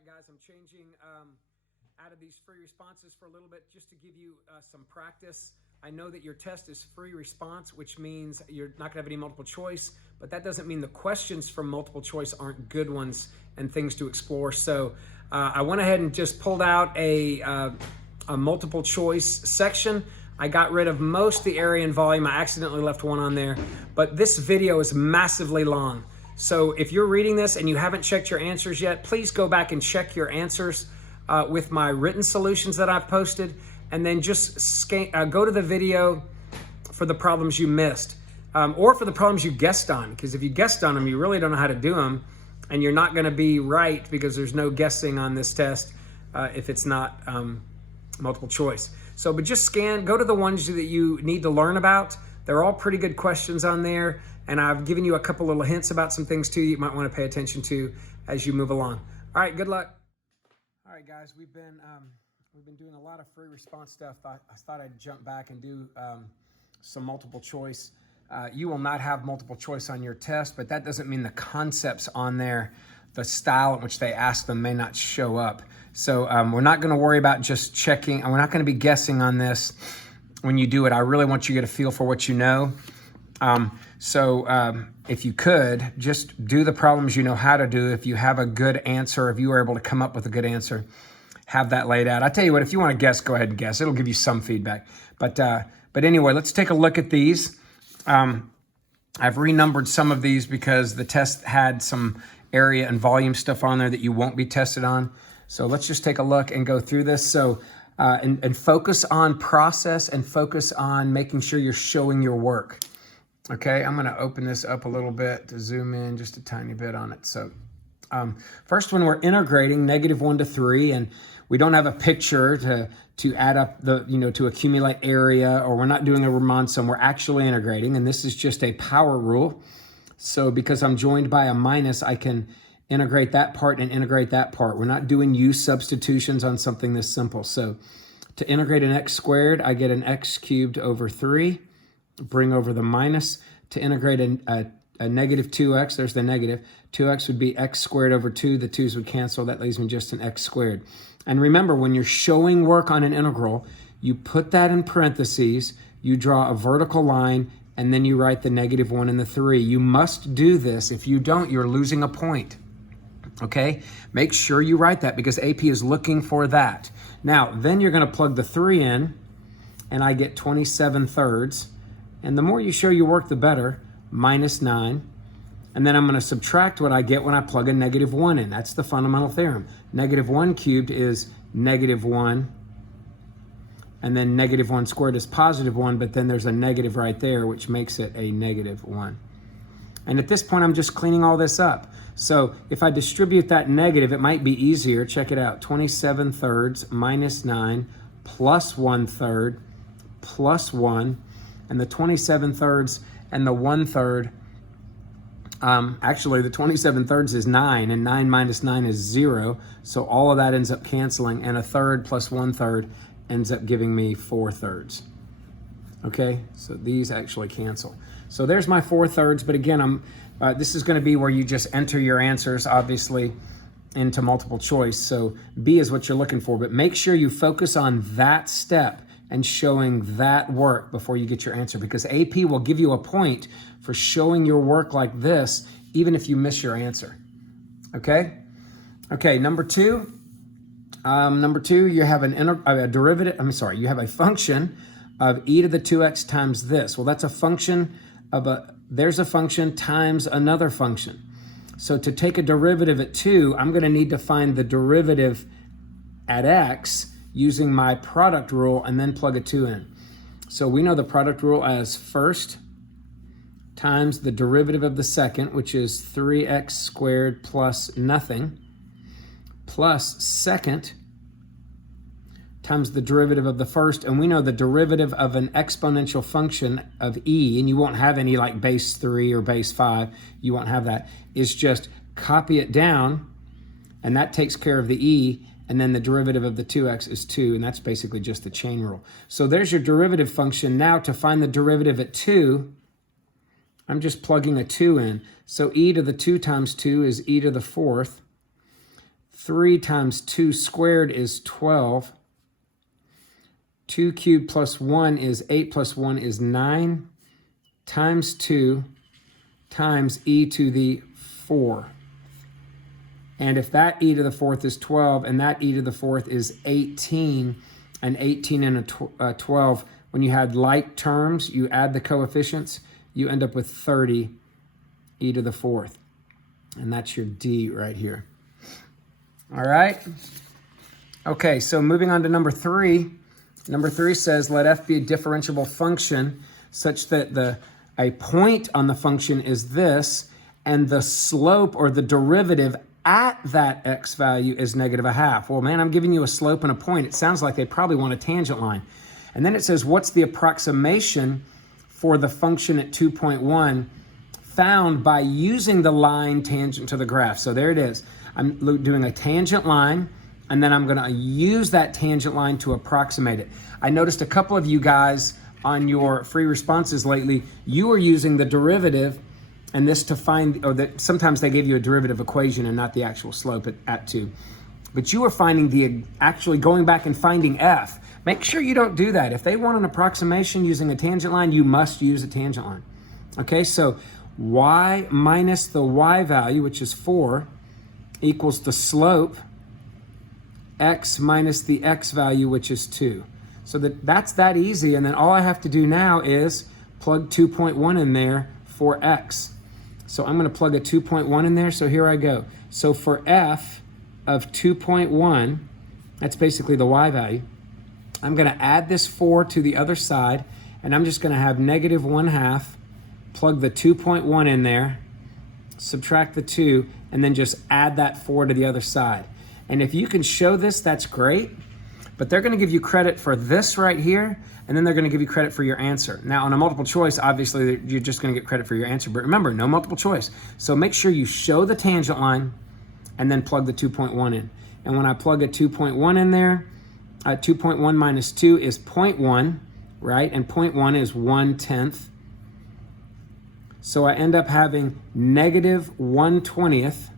right, guys, I'm changing out of these free responses for a little bit just to give you some practice. I know that your test is free response, which means you're not gonna have any multiple choice, but that doesn't mean the questions from multiple choice aren't good ones and things to explore. So I went ahead and just pulled out a multiple choice section. I got rid of most of the area and volume. I accidentally left one on there, but this video is massively long. So if you're reading this and you haven't checked your answers yet, please go back and check your answers with my written solutions that I've posted, and then just go to the video for the problems you missed, or for the problems you guessed on, because if you guessed on them, you really don't know how to do them, and you're not gonna be right because there's no guessing on this test if it's not multiple choice. So, but just go to the ones that you need to learn about. They're all pretty good questions on there, and I've given you a couple little hints about some things too you might want to pay attention to as you move along. All right, good luck. All right, guys, we've been doing a lot of free response stuff. I thought I'd jump back and do some multiple choice. You will not have multiple choice on your test, but that doesn't mean the concepts on there, the style in which they ask them, may not show up. So we're not going to worry about just checking, and we're not going to be guessing on this when you do it. I really want you to get a feel for what you know. If you could, just do the problems you know how to do. If you have a good answer, if you were able to come up with a good answer, have that laid out. I tell you what, if you want to guess, go ahead and guess. It'll give you some feedback. But anyway, let's take a look at these. I've renumbered some of these because the test had some area and volume stuff on there that you won't be tested on. So let's just take a look and go through this. So, and focus on process and focus on making sure you're showing your work. Okay, I'm gonna open this up a little bit to zoom in just a tiny bit on it. So first one, we're integrating -1 to 3, and we don't have a picture to add up the, to accumulate area, or we're not doing a Riemann. We're actually integrating, and this is just a power rule. So because I'm joined by a minus, I can integrate that part and integrate that part. We're not doing U substitutions on something this simple. So to integrate an x squared, I get an x cubed over 3, bring over the minus. To integrate a negative 2x, there's the negative. 2x would be x squared over 2. The 2's would cancel. That leaves me just an x squared. And remember, when you're showing work on an integral, you put that in parentheses, you draw a vertical line, and then you write the -1 and the 3. You must do this. If you don't, you're losing a point. Okay? Make sure you write that because AP is looking for that. Now, then you're going to plug the 3 in, and I get 27/3. And the more you show your work, the better, -9. And then I'm going to subtract what I get when I plug a -1 in. That's the fundamental theorem. -1 cubed is -1. And then -1 squared is +1, but then there's a negative right there, which makes it a -1. And at this point, I'm just cleaning all this up. So if I distribute that negative, it might be easier. Check it out. 27/3 -9 plus 1/3 plus 1. And the 27/3 and the 1/3, actually the 27/3 is 9, and 9 minus 9 is 0. So all of that ends up canceling, and a third plus 1/3 ends up giving me 4/3. Okay, so these actually cancel. So there's my 4/3, but again, this is gonna be where you just enter your answers, obviously, into multiple choice. So B is what you're looking for, but make sure you focus on that step and showing that work before you get your answer, because AP will give you a point for showing your work like this, even if you miss your answer. Okay? Okay, number two, you have a derivative, you have a function of e to the 2x times this. Well, that's a function of there's a function times another function. So to take a derivative at 2, I'm gonna need to find the derivative at x using my product rule and then plug a 2 in. So we know the product rule as first times the derivative of the second, which is 3x squared plus nothing, plus second times the derivative of the first. And we know the derivative of an exponential function of e, and you won't have any like base 3 or base 5, you won't have that, is just copy it down, and that takes care of the e, and then the derivative of the 2x is 2, and that's basically just the chain rule. So there's your derivative function. Now to find the derivative at 2, I'm just plugging a 2 in. So e to the 2 times 2 is e to the 4th. 3 times 2 squared is 12. 2 cubed plus 1 is 8 plus 1 is 9 times 2 times e to the 4. And if that e to the 4th is 12 and that e to the 4th is 18, and 18 and a 12, when you had like terms, you add the coefficients, you end up with 30 e to the 4th. And that's your D right here. All right. Okay, so moving on to number 3. Number 3 says, let f be a differentiable function such that a point on the function is this, and the slope or the derivative at that x value is -1/2. Well, man, I'm giving you a slope and a point. It sounds like they probably want a tangent line. And then it says, what's the approximation for the function at 2.1 found by using the line tangent to the graph? So there it is. I'm doing a tangent line, and then I'm going to use that tangent line to approximate it. I noticed a couple of you guys on your free responses lately, you were using the derivative and this to find, or that sometimes they gave you a derivative equation and not the actual slope at 2. But you were finding actually going back and finding f. Make sure you don't do that. If they want an approximation using a tangent line, you must use a tangent line. Okay, so y minus the y value, which is 4, equals the slope x minus the x value, which is 2. So that's that easy, and then all I have to do now is plug 2.1 in there for x. So I'm going to plug a 2.1 in there, so here I go. So for f of 2.1, that's basically the y value, I'm going to add this 4 to the other side, and I'm just going to have -1/2, plug the 2.1 in there, subtract the 2, and then just add that 4 to the other side. And if you can show this, that's great, but they're going to give you credit for this right here, and then they're going to give you credit for your answer. Now, on a multiple choice, obviously, you're just going to get credit for your answer, but remember, no multiple choice. So make sure you show the tangent line and then plug the 2.1 in. And when I plug a 2.1 in there, 2.1 minus 2 is 0.1, right? And 0.1 is 1/10. So I end up having -1/20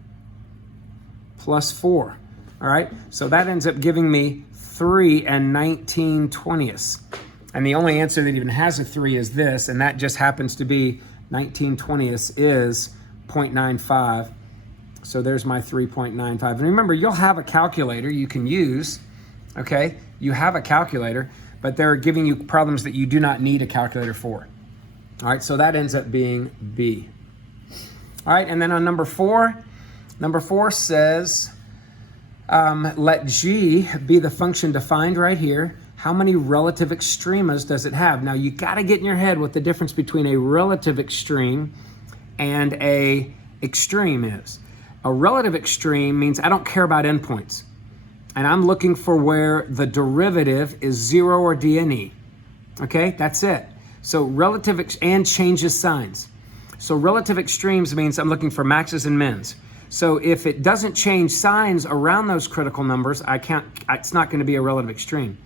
plus 4. All right, so that ends up giving me 3 19/20. And the only answer that even has a 3 is this, and that just happens to be 19/20 is 0.95. So there's my 3.95. And remember, you'll have a calculator you can use, okay? You have a calculator, but they're giving you problems that you do not need a calculator for. All right, so that ends up being B. All right, and then on number 4 says, let G be the function defined right here. How many relative extremas does it have? Now, you got to get in your head what the difference between a relative extreme and a extreme is. A relative extreme means I don't care about endpoints, and I'm looking for where the derivative is 0 or d and e. Okay, that's it. So relative and changes signs. So relative extremes means I'm looking for maxes and mins. So if it doesn't change signs around those critical numbers, it's not going to be a relative extreme.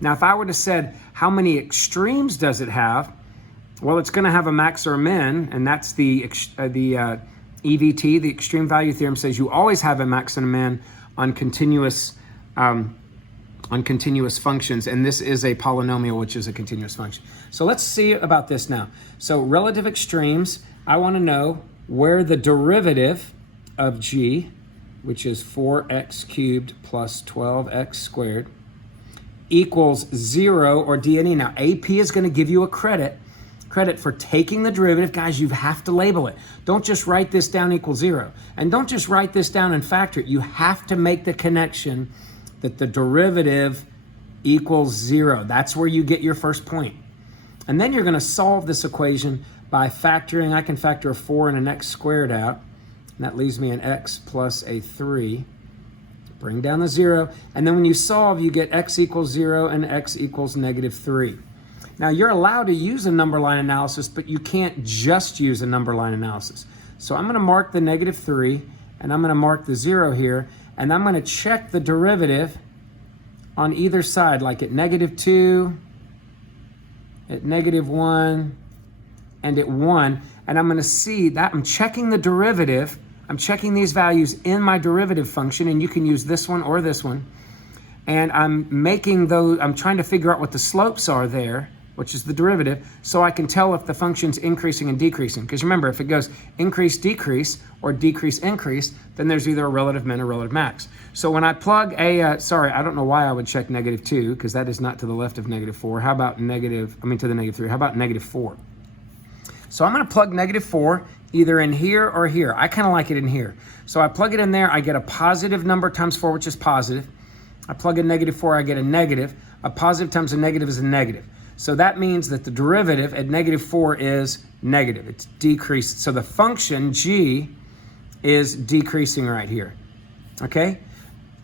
Now, if I were to said, how many extremes does it have? Well, it's going to have a max or a min, and that's the EVT, the extreme value theorem, says you always have a max and a min on continuous functions, and this is a polynomial, which is a continuous function. So let's see about this now. So relative extremes, I want to know where the derivative of G, which is 4x cubed plus 12x squared, equals 0 or d and e. Now, AP is going to give you a credit for taking the derivative. Guys, you have to label it. Don't just write this down equals 0. And don't just write this down and factor it. You have to make the connection that the derivative equals 0. That's where you get your first point. And then you're going to solve this equation by factoring. I can factor a 4 and an x squared out. And that leaves me an x plus a 3. Bring down the 0. And then when you solve, you get x equals 0 and x equals -3. Now, you're allowed to use a number line analysis, but you can't just use a number line analysis. So I'm going to mark the -3, and I'm going to mark the 0 here, and I'm going to check the derivative on either side, like at -2, at -1, and at 1. And I'm going to see that I'm checking the derivative. I'm checking these values in my derivative function, and you can use this one or this one. And I'm trying to figure out what the slopes are there, which is the derivative, so I can tell if the function's increasing and decreasing. Because remember, if it goes increase, decrease, or decrease, increase, then there's either a relative min or relative max. So when I plug sorry, I don't know why I would check -2, because that is not to the left of -4. How about to the -3? How about -4? So I'm going to plug -4 either in here or here. I kind of like it in here. So I plug it in there, I get a positive number times 4, which is positive. I plug in -4, I get a negative. A positive times a negative is a negative. So that means that the derivative at -4 is negative. It's decreased. So the function g is decreasing right here. Okay?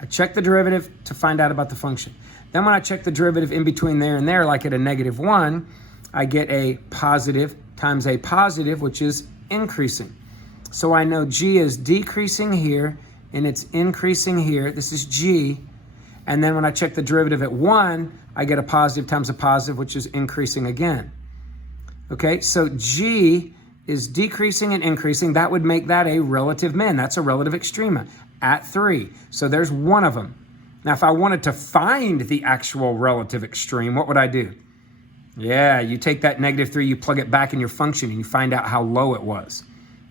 I check the derivative to find out about the function. Then when I check the derivative in between there and there, like at a -1, I get a positive times a positive, which is increasing. So I know g is decreasing here, and it's increasing here. This is g. And then when I check the derivative at 1, I get a positive times a positive, which is increasing again. Okay, so g is decreasing and increasing. That would make that a relative min. That's a relative extrema at 3. So there's one of them. Now, if I wanted to find the actual relative extreme, what would I do? Yeah, you take that -3, you plug it back in your function, and you find out how low it was,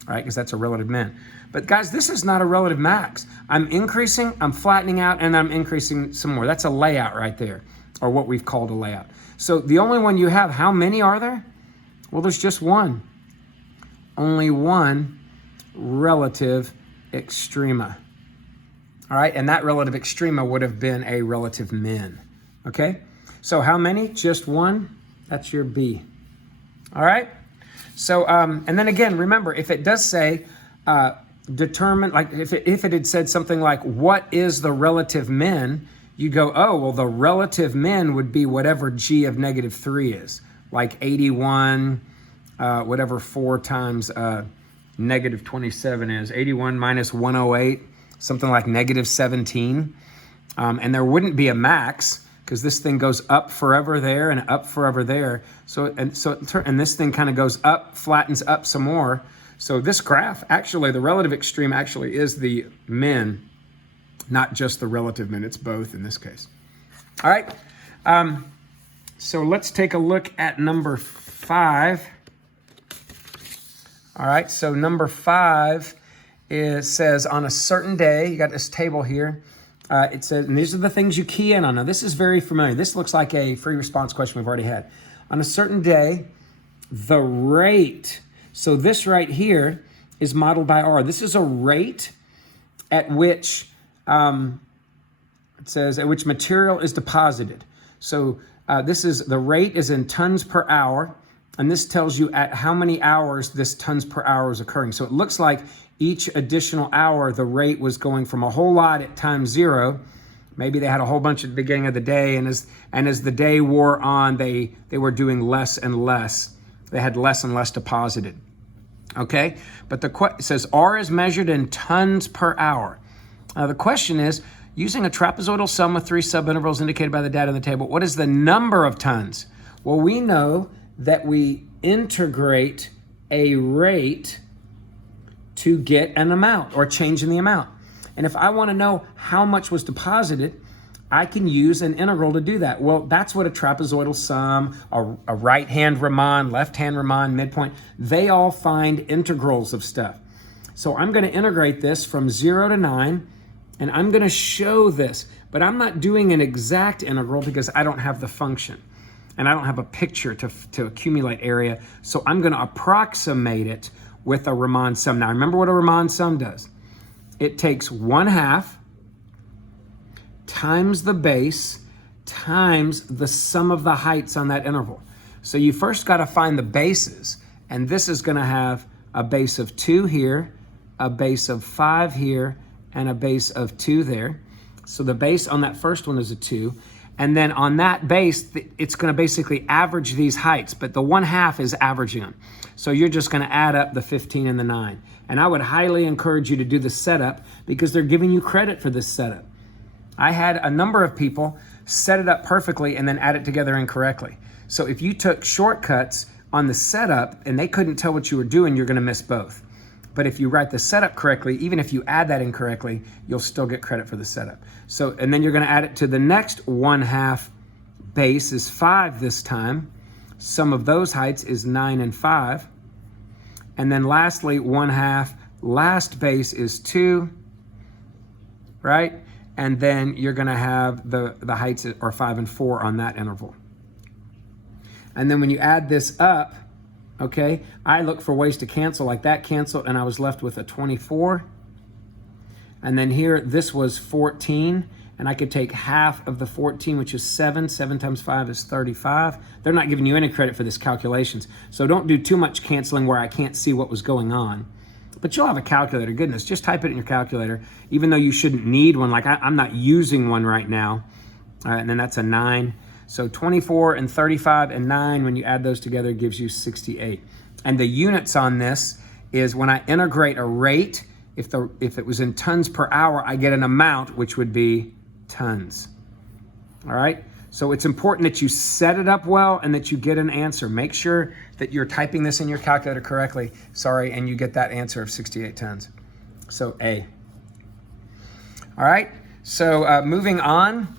right? Because that's a relative min. But guys, this is not a relative max. I'm increasing, I'm flattening out, and I'm increasing some more. That's a layout right there, or what we've called a layout. So the only one you have, how many are there? Well, there's just one. Only one relative extrema. All right, and that relative extrema would have been a relative min. Okay, so how many? Just one. That's your B. All right, so and then again, remember, if it does say determine, like if it had said something like what is the relative min, you go, oh, well, the relative min would be whatever g of -3 is, like 81, whatever 4 times -27 is, 81 minus 108, something like -17. And there wouldn't be a max, because this thing goes up forever there and up forever there. And this thing kind of goes up, flattens up some more. So this graph, actually, the relative extreme actually is the min, not just the relative min. It's both in this case. All right. So let's take a look at number 5. All right. So number 5 says on a certain day, you got this table here. It says, and these are the things you key in on. Now, this is very familiar. This looks like a free response question we've already had. On a certain day, the rate. So this right here is modeled by R. This is a rate at which it says at which material is deposited. So the rate is in tons per hour, and this tells you at how many hours this tons per hour is occurring. So it looks like each additional hour, the rate was going from a whole lot at time 0. Maybe they had a whole bunch at the beginning of the day, and as the day wore on, they were doing less and less. They had less and less deposited. Okay, but it says R is measured in tons per hour. The question is, using a trapezoidal sum with 3 subintervals indicated by the data in the table, what is the number of tons? Well, we know that we integrate a rate to get an amount or change in the amount. And if I want to know how much was deposited, I can use an integral to do that. Well, that's what a trapezoidal sum, a right-hand Riemann, left-hand Riemann, midpoint, they all find integrals of stuff. So I'm going to integrate this from 0 to 9, and I'm going to show this. But I'm not doing an exact integral because I don't have the function, and I don't have a picture to accumulate area. So I'm going to approximate it with a Riemann sum. Now, remember what a Riemann sum does. It takes 1/2 times the base times the sum of the heights on that interval. So you first got to find the bases, and this is going to have a base of 2 here, a base of 5 here, and a base of 2 there. So the base on that first one is a 2. And then on that base, it's going to basically average these heights, but the 1/2 is averaging them. So you're just going to add up the 15 and the 9. And I would highly encourage you to do the setup because they're giving you credit for this setup. I had a number of people set it up perfectly and then add it together incorrectly. So if you took shortcuts on the setup and they couldn't tell what you were doing, you're going to miss both. But if you write the setup correctly, even if you add that incorrectly, you'll still get credit for the setup. So, and then you're going to add it to the next 1/2 base is 5 this time. Sum of those heights is 9 and 5. And then lastly, 1/2 last base is 2, right? And then you're going to have the heights are 5 and 4 on that interval. And then when you add this up, okay, I look for ways to cancel, like that canceled, and I was left with a 24. And then here, this was 14, and I could take half of the 14, which is 7. 7 times 5 is 35. They're not giving you any credit for this calculations. So don't do too much canceling where I can't see what was going on. But you'll have a calculator. Goodness, just type it in your calculator, even though you shouldn't need one. Like I'm not using one right now. All right, and then that's a 9. So 24 and 35 and 9, when you add those together, gives you 68. And the units on this is when I integrate a rate, if it was in tons per hour, I get an amount, which would be tons. All right? So it's important that you set it up well and that you get an answer. Make sure that you're typing this in your calculator correctly, and you get that answer of 68 tons. So A. All right? So moving on.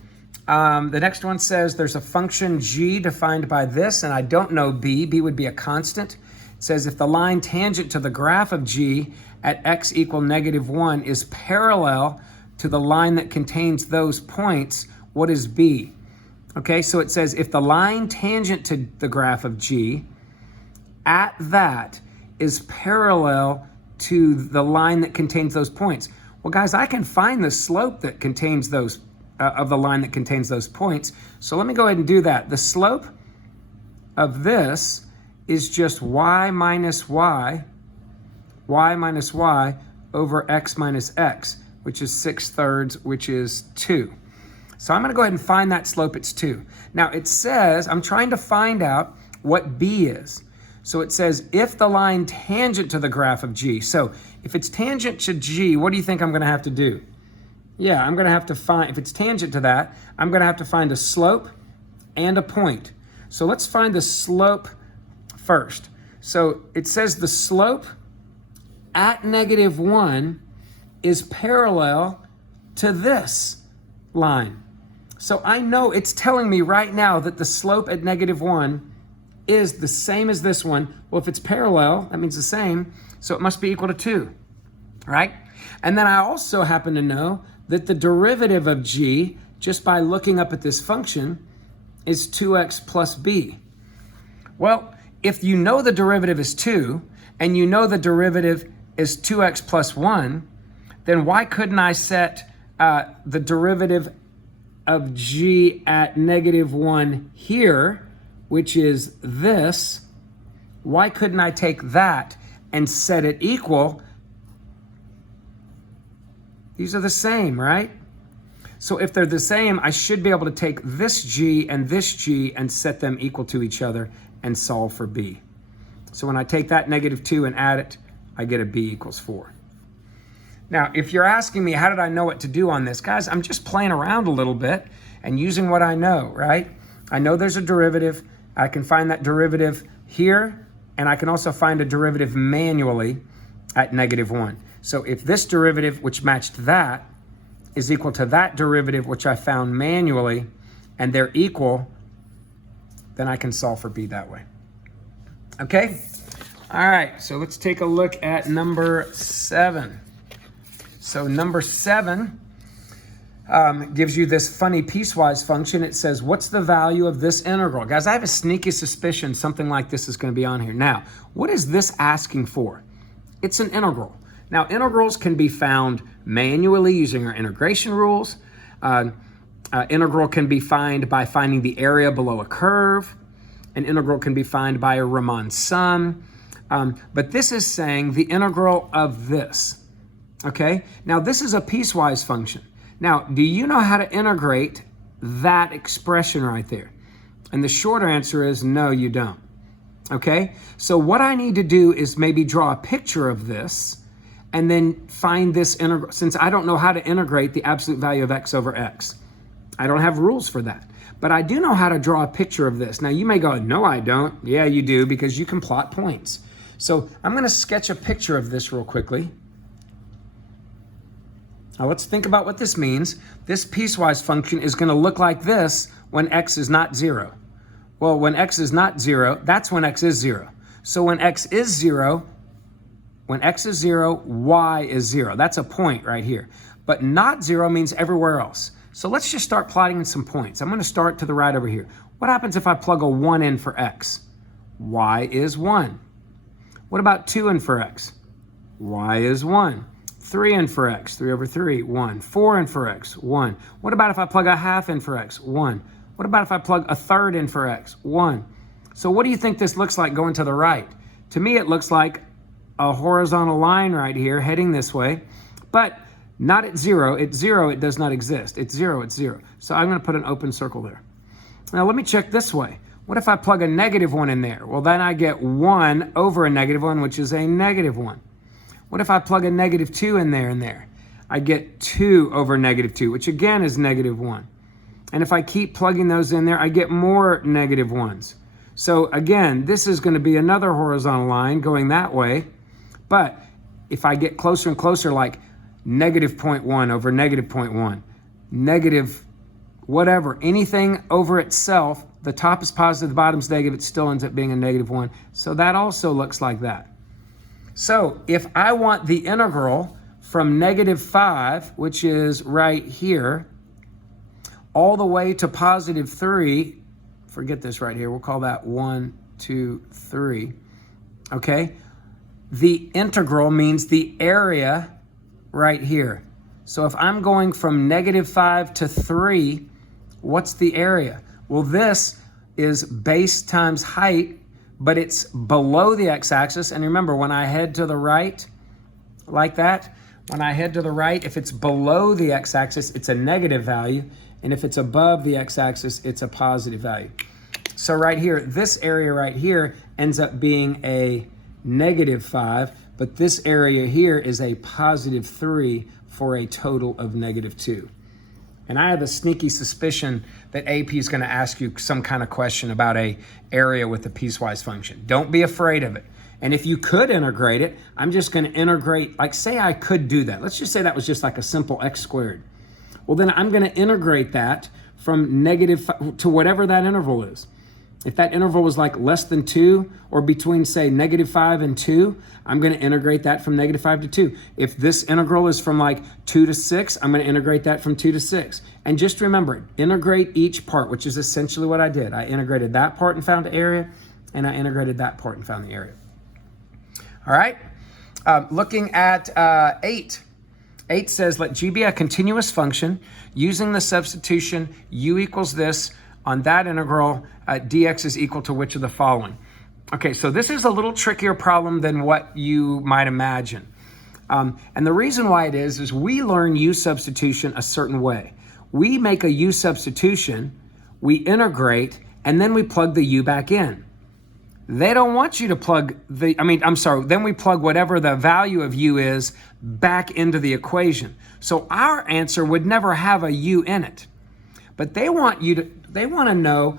The next one says there's a function g defined by this, and I don't know b. B would be a constant. It says if the line tangent to the graph of g at x equal -1 is parallel to the line that contains those points, what is b? Okay, so it says if the line tangent to the graph of g at that is parallel to the line that contains those points. Well, guys, I can find the slope that contains those of the line that contains those points. So let me go ahead and do that. The slope of this is just y minus y over x minus x, which is 6/3, which is 2. So I'm going to go ahead and find that slope. It's 2. Now it says, I'm trying to find out what b is. So it says if the line tangent to the graph of g. So if it's tangent to g, what do you think I'm going to have to do? Yeah, I'm going to have to find, if it's tangent to that, I'm going to have to find a slope and a point. So let's find the slope first. So it says the slope at -1 is parallel to this line. So I know it's telling me right now that the slope at -1 is the same as this one. Well, if it's parallel, that means the same, so it must be equal to 2, right? And then I also happen to know that the derivative of g, just by looking up at this function, is 2x plus b. Well, if you know the derivative is 2, and you know the derivative is 2x plus 1, then why couldn't I set the derivative of g at -1 here, which is this? Why couldn't I take that and set it equal? These are the same, right? So if they're the same, I should be able to take this g and set them equal to each other and solve for b. So when I take that -2 and add it, I get a b equals 4. Now, if you're asking me, how did I know what to do on this? Guys, I'm just playing around a little bit and using what I know, right? I know there's a derivative. I can find that derivative here, and I can also find a derivative manually at -1. So if this derivative, which matched that, is equal to that derivative, which I found manually, and they're equal, then I can solve for b that way. Okay? All right, so let's take a look at number 7. So number 7 gives you this funny piecewise function. It says, what's the value of this integral? Guys, I have a sneaky suspicion something like this is going to be on here. Now, what is this asking for? It's an integral. Now, integrals can be found manually using our integration rules. Integral can be found by finding the area below a curve. An integral can be found by a Riemann sum. But this is saying the integral of this. Okay? Now, this is a piecewise function. Now, do you know how to integrate that expression right there? And the short answer is no, you don't. Okay? So what I need to do is maybe draw a picture of this and then find this integral, since I don't know how to integrate the absolute value of x over x. I don't have rules for that. But I do know how to draw a picture of this. Now, you may go, no, I don't. Yeah, you do, because you can plot points. So I'm going to sketch a picture of this real quickly. Now let's think about what this means. This piecewise function is going to look like this when x is not 0. Well, when x is not 0, that's when x is 0. So when x is 0, y is 0. That's a point right here. But not 0 means everywhere else. So let's just start plotting in some points. I'm going to start to the right over here. What happens if I plug a 1 in for x? Y is 1. What about 2 in for x? Y is 1. 3 in for x, 3 over 3, 1. 4 in for x, 1. What about if I plug a half in for x? 1. What about if I plug a third in for x? 1. So what do you think this looks like going to the right? To me, it looks like a horizontal line right here heading this way, but not at 0. At 0, it does not exist. It's 0, it's 0. So I'm going to put an open circle there. Now let me check this way. What if I plug a negative 1 in there? Well, then I get 1 over a negative 1, which is a negative 1. What if I plug a negative 2 in there and there? I get 2 over negative 2, which again is negative 1. And if I keep plugging those in there, I get more negative 1s. So again, this is going to be another horizontal line going that way. But if I get closer and closer, like negative 0.1 over negative 0.1, negative whatever, anything over itself, the top is positive, the bottom's negative, it still ends up being a negative 1. So that also looks like that. So if I want the integral from negative 5, which is right here, all the way to positive 3, forget this right here, we'll call that 1, 2, 3, okay? The integral means the area right here. So if I'm going from negative 5 to 3, what's the area? Well, this is base times height, but it's below the x-axis. And remember, when I head to the right, like that, when I head to the right, if it's below the x-axis, it's a negative value. And if it's above the x-axis, it's a positive value. So right here, this area right here ends up being a negative 5, but this area here is a positive 3 for a total of negative 2. And I have a sneaky suspicion that AP is going to ask you some kind of question about a area with a piecewise function. Don't be afraid of it. And if you could integrate it, I'm just going to integrate, like say I could do that. Let's just say that was just like a simple x squared. Well, then I'm going to integrate that from negative 5 to whatever that interval is. If that interval was like less than 2 or between, say, negative 5 and 2, I'm going to integrate that from negative 5 to 2. If this integral is from like 2 to 6, I'm going to integrate that from 2 to 6. And just remember, integrate each part, which is essentially what I did. I integrated that part and found the area, and I integrated that part and found the area. All right, looking at 8. 8 says, let g be a continuous function using the substitution u equals this on that integral, dx is equal to which of the following? Okay, so this is a little trickier problem than what you might imagine. And the reason why it is we learn u substitution a certain way. We make a u substitution, we integrate, and then we plug the u back in. They don't want you to plug then we plug whatever the value of u is back into the equation. So our answer would never have a u in it. But they want to know,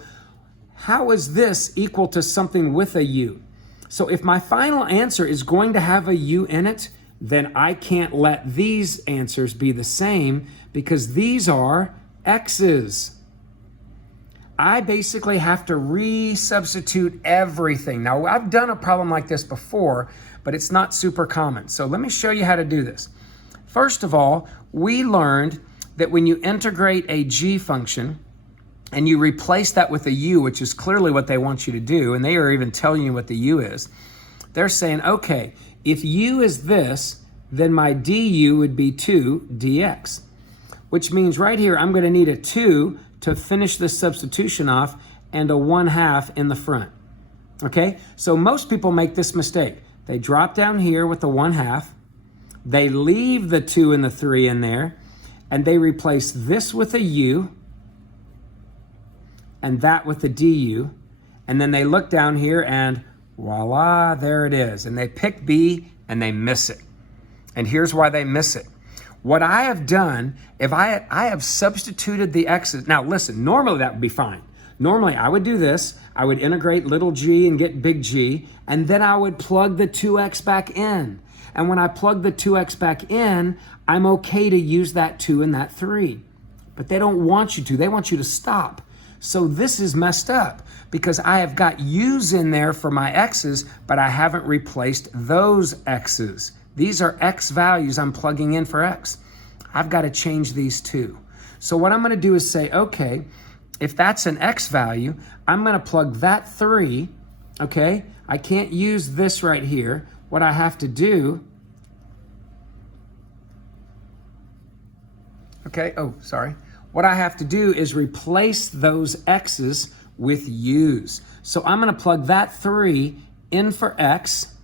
how is this equal to something with a u? So if my final answer is going to have a u in it, then I can't let these answers be the same because these are x's. I basically have to resubstitute everything. Now, I've done a problem like this before, but it's not super common. So let me show you how to do this. First of all, we learned that when you integrate a g function and you replace that with a u, which is clearly what they want you to do, and they are even telling you what the u is, they're saying, okay, if u is this, then my du would be 2 dx, which means right here I'm going to need a 2 to finish this substitution off and a 1/2 in the front. Okay, so most people make this mistake. They drop down here with the 1/2, they leave the 2 and the 3 in there, and they replace this with a u and that with a du, and then they look down here and voila, there it is. And they pick B and they miss it. And here's why they miss it. What I have done, if I have substituted the x's, now listen, normally that would be fine. normally I would do this. I would integrate little g and get big G, and then I would plug the 2x back in. And when I plug the 2x back in, I'm okay to use that 2 and that 3. But they don't want you to. They want you to stop. So this is messed up because I have got u's in there for my x's, but I haven't replaced those x's. These are x values I'm plugging in for x. I've got to change these too. So what I'm going to do is say, okay, if that's an x value, I'm going to plug that 3, okay? I can't use this right here. What I have to do, okay, oh, sorry. What I have to do is replace those x's with u's. So I'm going to plug that 3 in for x,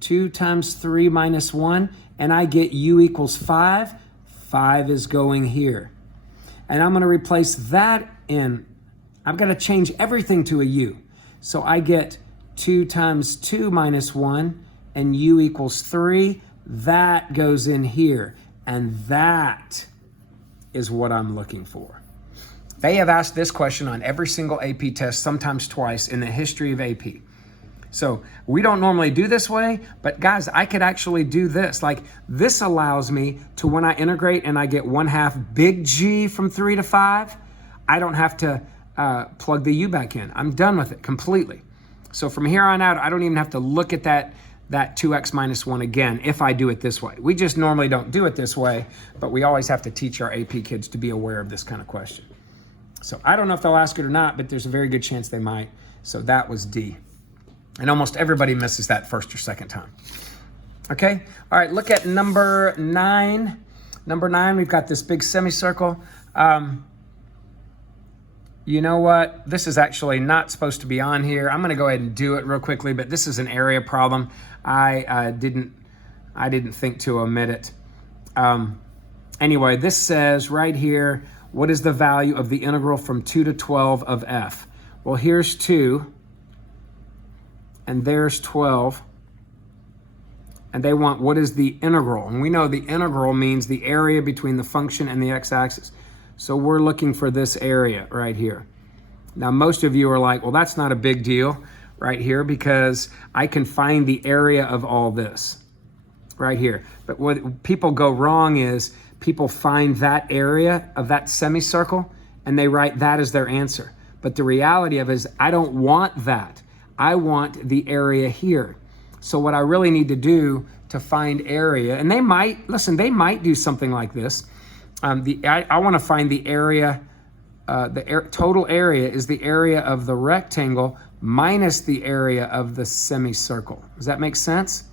2 times 3 minus 1, and I get u equals 5. 5 is going here. And I'm going to replace that in. I've got to change everything to a u. So I get 2 times 2 minus 1, and u equals 3. That goes in here. And that is what I'm looking for. They have asked this question on every single AP test, sometimes twice in the history of AP. So we don't normally do this way, but guys, I could actually do this. Like this allows me to, when I integrate and I get 1/2 big G from 3 to 5, I don't have to plug the U back in. I'm done with it completely. So from here on out, I don't even have to look at that 2x minus 1 again if I do it this way. We just normally don't do it this way, but we always have to teach our AP kids to be aware of this kind of question. So I don't know if they'll ask it or not, but there's a very good chance they might. So that was D. And almost everybody misses that first or second time. Okay, all right, look at number 9. Number 9, we've got this big semicircle. You know what? This is actually not supposed to be on here. I'm gonna go ahead and do it real quickly, but this is an area problem. I didn't think to omit it. Anyway, this says right here, what is the value of the integral from 2 to 12 of f? Well, here's 2, and there's 12, and they want what is the integral? And we know the integral means the area between the function and the x-axis. So we're looking for this area right here. Now, most of you are like, well, that's not a big deal right here because I can find the area of all this right here. But what people go wrong is people find that area of that semicircle and they write that as their answer. But the reality of it is I don't want that. I want the area here. So what I really need to do to find area, and they might, listen, they might do something like this. I want to find the area, total area is the area of the rectangle minus the area of the semicircle. Does that make sense?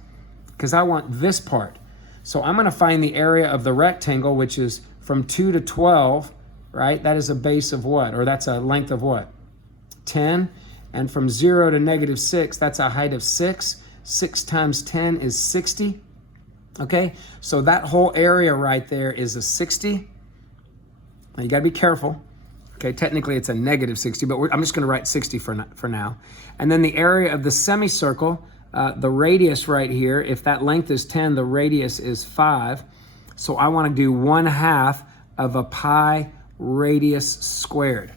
Because I want this part. So I'm going to find the area of the rectangle, which is from 2 to 12, right? That is a base of what? Or that's a length of what? 10. And from 0 to -6, that's a height of 6. 6 times 10 is 60. Okay, so that whole area right there is a 60. Now you gotta be careful. Okay, technically it's a -60, but I'm just gonna write 60 for now. And then the area of the semicircle, the radius right here, if that length is 10, the radius is 5. So I wanna do 1/2 of a pi radius squared,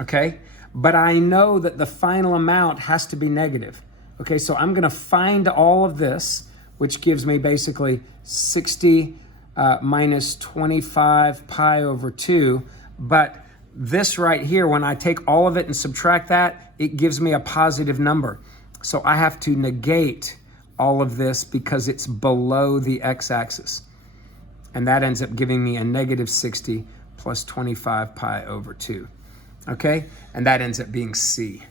okay? But I know that the final amount has to be negative. Okay, so I'm gonna find all of this, which gives me basically 60 minus 25 pi over 2. But this right here, when I take all of it and subtract that, it gives me a positive number. So I have to negate all of this because it's below the x-axis. And that ends up giving me a -60 plus 25 pi over 2. Okay, and that ends up being C.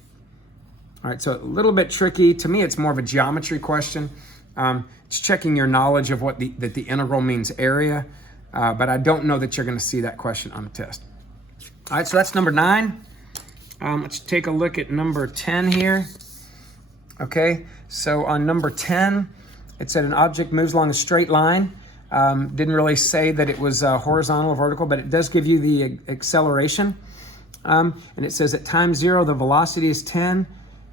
All right, so a little bit tricky. To me, it's more of a geometry question. It's checking your knowledge of what that the integral means area, but I don't know that you're gonna see that question on the test. All right, so that's number 9. Let's take a look at number 10 here. Okay, so on number 10, it said an object moves along a straight line. Didn't really say that it was horizontal or vertical, but it does give you the acceleration. And it says at time 0, the velocity is 10,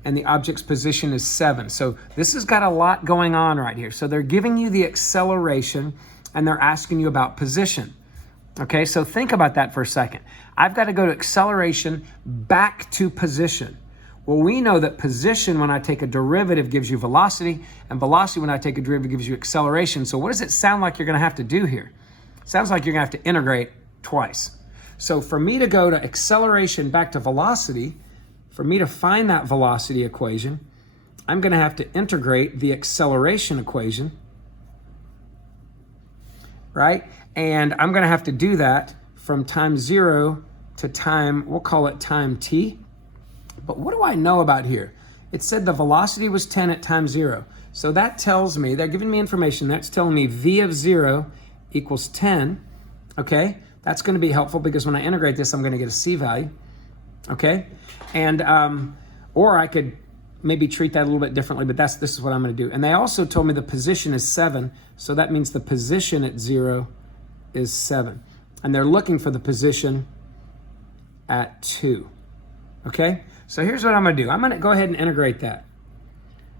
and the object's position is 7. So this has got a lot going on right here. So they're giving you the acceleration and they're asking you about position. Okay, so think about that for a second. I've got to go to acceleration back to position. Well, we know that position, when I take a derivative, gives you velocity, and velocity, when I take a derivative, gives you acceleration. So what does it sound like you're going to have to do here? It sounds like you're going to have to integrate twice. So for me to go to acceleration back to velocity, for me to find that velocity equation, I'm going to have to integrate the acceleration equation, right? And I'm going to have to do that from time 0 to time, we'll call it time t. But what do I know about here? It said the velocity was 10 at time 0. So that tells me, they're giving me information, that's telling me v of 0 equals 10, okay? That's going to be helpful because when I integrate this, I'm going to get a c value, okay? And, or I could maybe treat that a little bit differently, but this is what I'm going to do. And they also told me the position is 7, so that means the position at 0 is 7. And they're looking for the position at 2. Okay? So here's what I'm going to do. I'm going to go ahead and integrate that.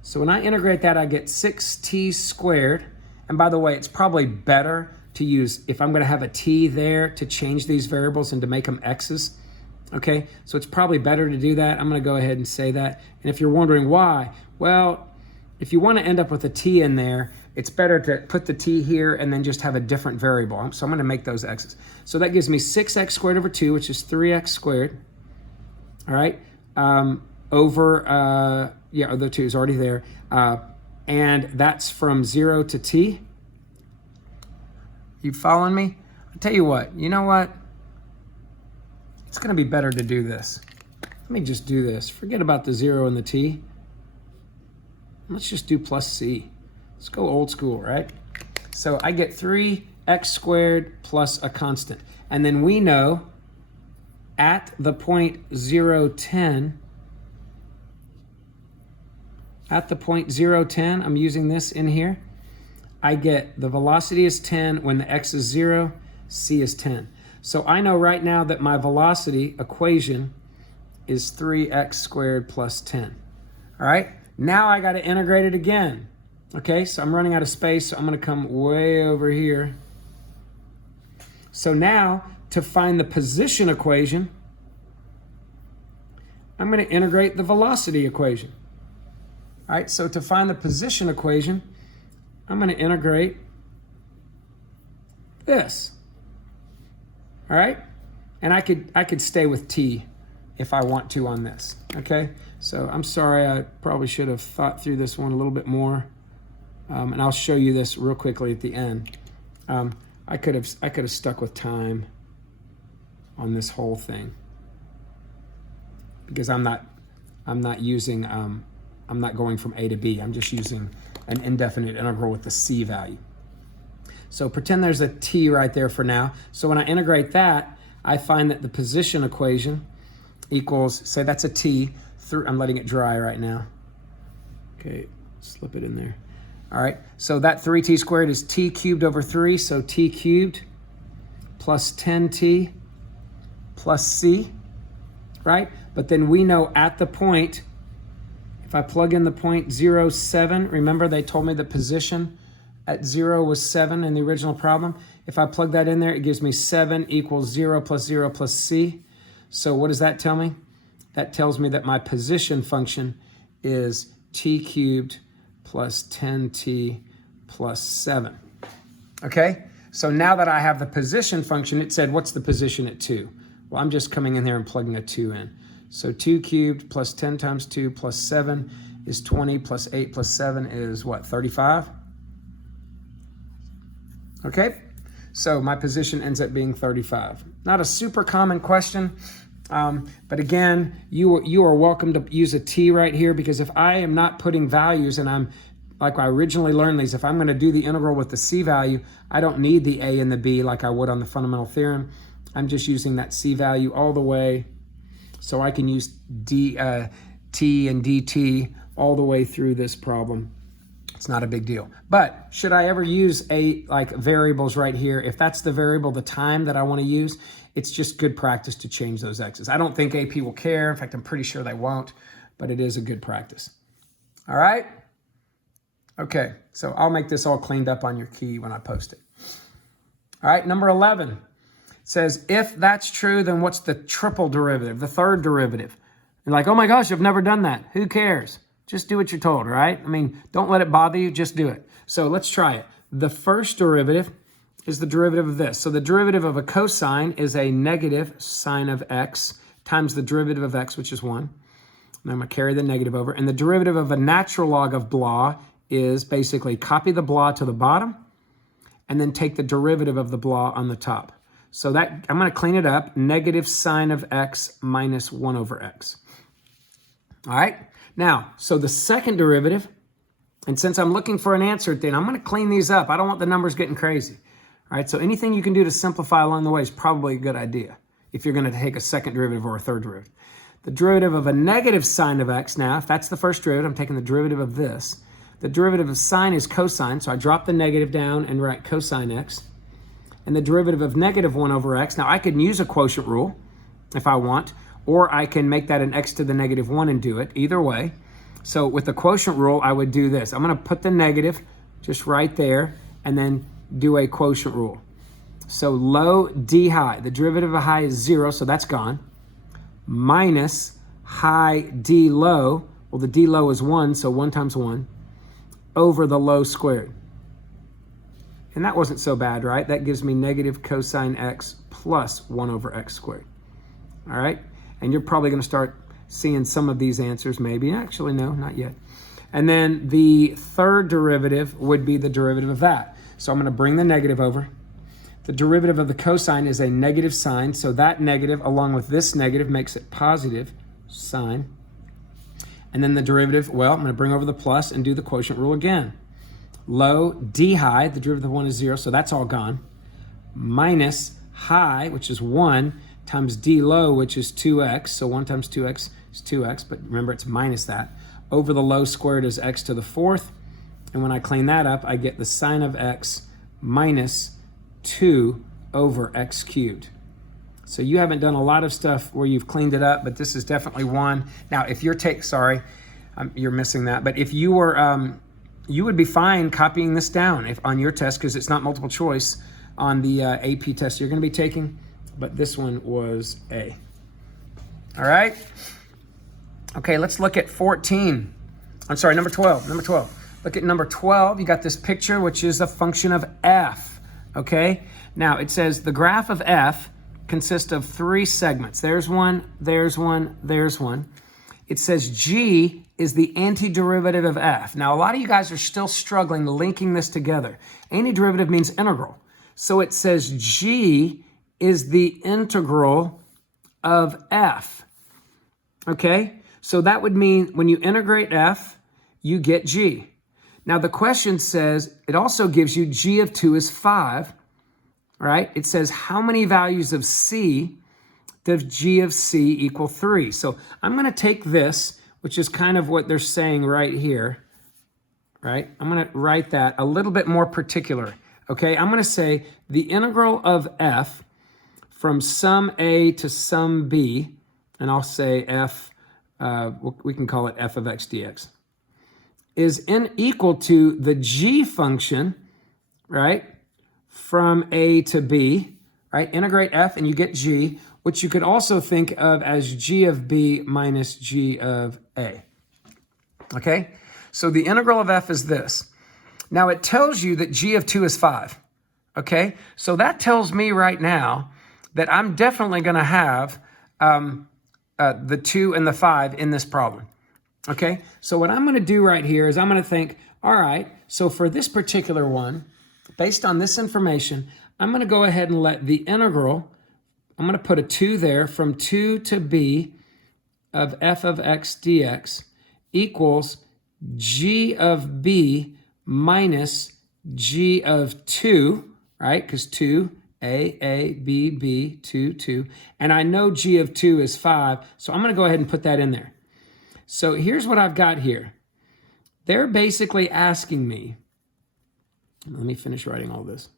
So when I integrate that, I get 6t squared. And by the way, it's probably better to use, if I'm going to have a t there, to change these variables and to make them x's. Okay? So it's probably better to do that. I'm going to go ahead and say that. And if you're wondering why, well, if you want to end up with a t in there, it's better to put the t here and then just have a different variable. So I'm going to make those x's. So that gives me 6x squared over 2, which is 3x squared. All right? Over, the 2 is already there. And that's from 0 to t. You following me? I'll tell you what. You know what? It's going to be better to do this. Let me just do this. Forget about the 0 and the t. Let's just do plus c. Let's go old school, right? So I get 3x squared plus a constant. And then we know at the point 0, 10, I'm using this in here, I get the velocity is 10 when the x is 0, c is 10. So I know right now that my velocity equation is 3x squared plus 10. All right? Now I got to integrate it again. Okay, so I'm running out of space, so I'm going to come way over here. So now, to find the position equation, I'm going to integrate the velocity equation. All right, so to find the position equation, I'm going to integrate this. All right? And I could stay with t if I want to on this. Okay? So I'm sorry, I probably should have thought through this one a little bit more. And I'll show you this real quickly at the end. I could have stuck with time on this whole thing because I'm not going from a to b. I'm just using an indefinite integral with the c value. So pretend there's a t right there for now. So when I integrate that, I find that the position equation equals, say that's a t. I'm letting it dry right now. Okay, slip it in there. All right, so that 3t squared is t cubed over 3, so t cubed plus 10t plus c, right? But then we know at the point, if I plug in the point 0, 7, remember they told me the position at 0 was 7 in the original problem. If I plug that in there, it gives me 7 equals 0 plus c. So what does that tell me? That tells me that my position function is t cubed plus 10t plus 7. Okay? So now that I have the position function, it said, what's the position at 2? Well, I'm just coming in here and plugging a 2 in. So 2 cubed plus 10 times 2 plus 7 is 20 plus 8 plus 7 is what, 35? Okay? So my position ends up being 35. Not a super common question. But again, you are welcome to use a t right here because if I am not putting values and I'm, like I originally learned these, if I'm going to do the integral with the c value, I don't need the a and the b like I would on the fundamental theorem. I'm just using that c value all the way. So I can use t and dt all the way through this problem. It's not a big deal. But should I ever use variables right here? If that's the variable, the time that I want to use, it's just good practice to change those x's. I don't think AP will care. In fact, I'm pretty sure they won't, but it is a good practice. All right? Okay, so I'll make this all cleaned up on your key when I post it. All right, number 11. It says, if that's true, then what's the triple derivative, the third derivative? You're like, oh my gosh, I've never done that. Who cares? Just do what you're told, right? I mean, don't let it bother you, just do it. So let's try it. The first derivative is the derivative of this. So the derivative of a cosine is a negative sine of x times the derivative of x, which is 1. And I'm going to carry the negative over. And the derivative of a natural log of blah is basically copy the blah to the bottom and then take the derivative of the blah on the top. So that, I'm going to clean it up. Negative sine of x minus 1 over x. All right? Now, so the second derivative, and since I'm looking for an answer, then I'm going to clean these up. I don't want the numbers getting crazy. All right, so anything you can do to simplify along the way is probably a good idea if you're going to take a second derivative or a third derivative. The derivative of a negative sine of x, now, if that's the first derivative, I'm taking the derivative of this. The derivative of sine is cosine, so I drop the negative down and write cosine x. And the derivative of negative 1 over x, now I could use a quotient rule if I want, or I can make that an x to the negative 1 and do it, either way. So with the quotient rule, I would do this. I'm going to put the negative just right there and then do a quotient rule. So low d high, the derivative of high is 0, so that's gone, minus high d low, well the d low is 1, so 1 times 1, over the low squared. And that wasn't so bad, right? That gives me negative cosine x plus 1 over x squared. All right? And you're probably going to start seeing some of these answers maybe. Actually, no, not yet. And then the third derivative would be the derivative of that. So I'm going to bring the negative over. The derivative of the cosine is a negative sine, so that negative along with this negative makes it positive sine. And then the derivative, well, I'm going to bring over the plus and do the quotient rule again. Low d high, the derivative of 1 is 0, so that's all gone, minus high, which is 1, times d low, which is 2x, so 1 times 2x is 2x, but remember it's minus that. Over the low squared is x to the 4th, and when I clean that up, I get the sine of x minus 2 over x cubed. So you haven't done a lot of stuff where you've cleaned it up, but this is definitely one. Now, if you're you're missing that, but if you were, you would be fine copying this down on your test because it's not multiple choice on the AP test you're going to be taking, but this one was A. All right. Okay, let's look at 14. I'm sorry, number 12. Number 12. Look at number 12. You got this picture, which is a function of f. Okay. Now it says the graph of f consists of 3 segments. There's one, there's one, there's one. It says g is the antiderivative of f. Now, a lot of you guys are still struggling linking this together. Antiderivative means integral. So it says g is the integral of f. Okay? So that would mean when you integrate f, you get g. Now, the question says, it also gives you g of 2 is 5, right? It says, how many values of c does g of c equal 3? So I'm going to take this, which is kind of what they're saying right here, right? I'm going to write that a little bit more particular, okay? I'm going to say the integral of f from sum a to sum b, and I'll say f, we can call it f of x dx, is equal to the g function, right, from a to b, right? Integrate f and you get g, which you could also think of as g of b minus g of a. Okay? So the integral of f is this. Now it tells you that g of 2 is 5. Okay? So that tells me right now that I'm definitely going to have the 2 and the 5 in this problem. Okay? So what I'm going to do right here is I'm going to think, all right, so for this particular one, based on this information, I'm going to go ahead and let the integral, I'm going to put a 2 there, from 2 to b of f of x dx equals g of b minus g of 2, right? Because 2, a, b, b, 2, 2. And I know g of 2 is 5, so I'm going to go ahead and put that in there. So here's what I've got here. They're basically asking me, let me finish writing all this.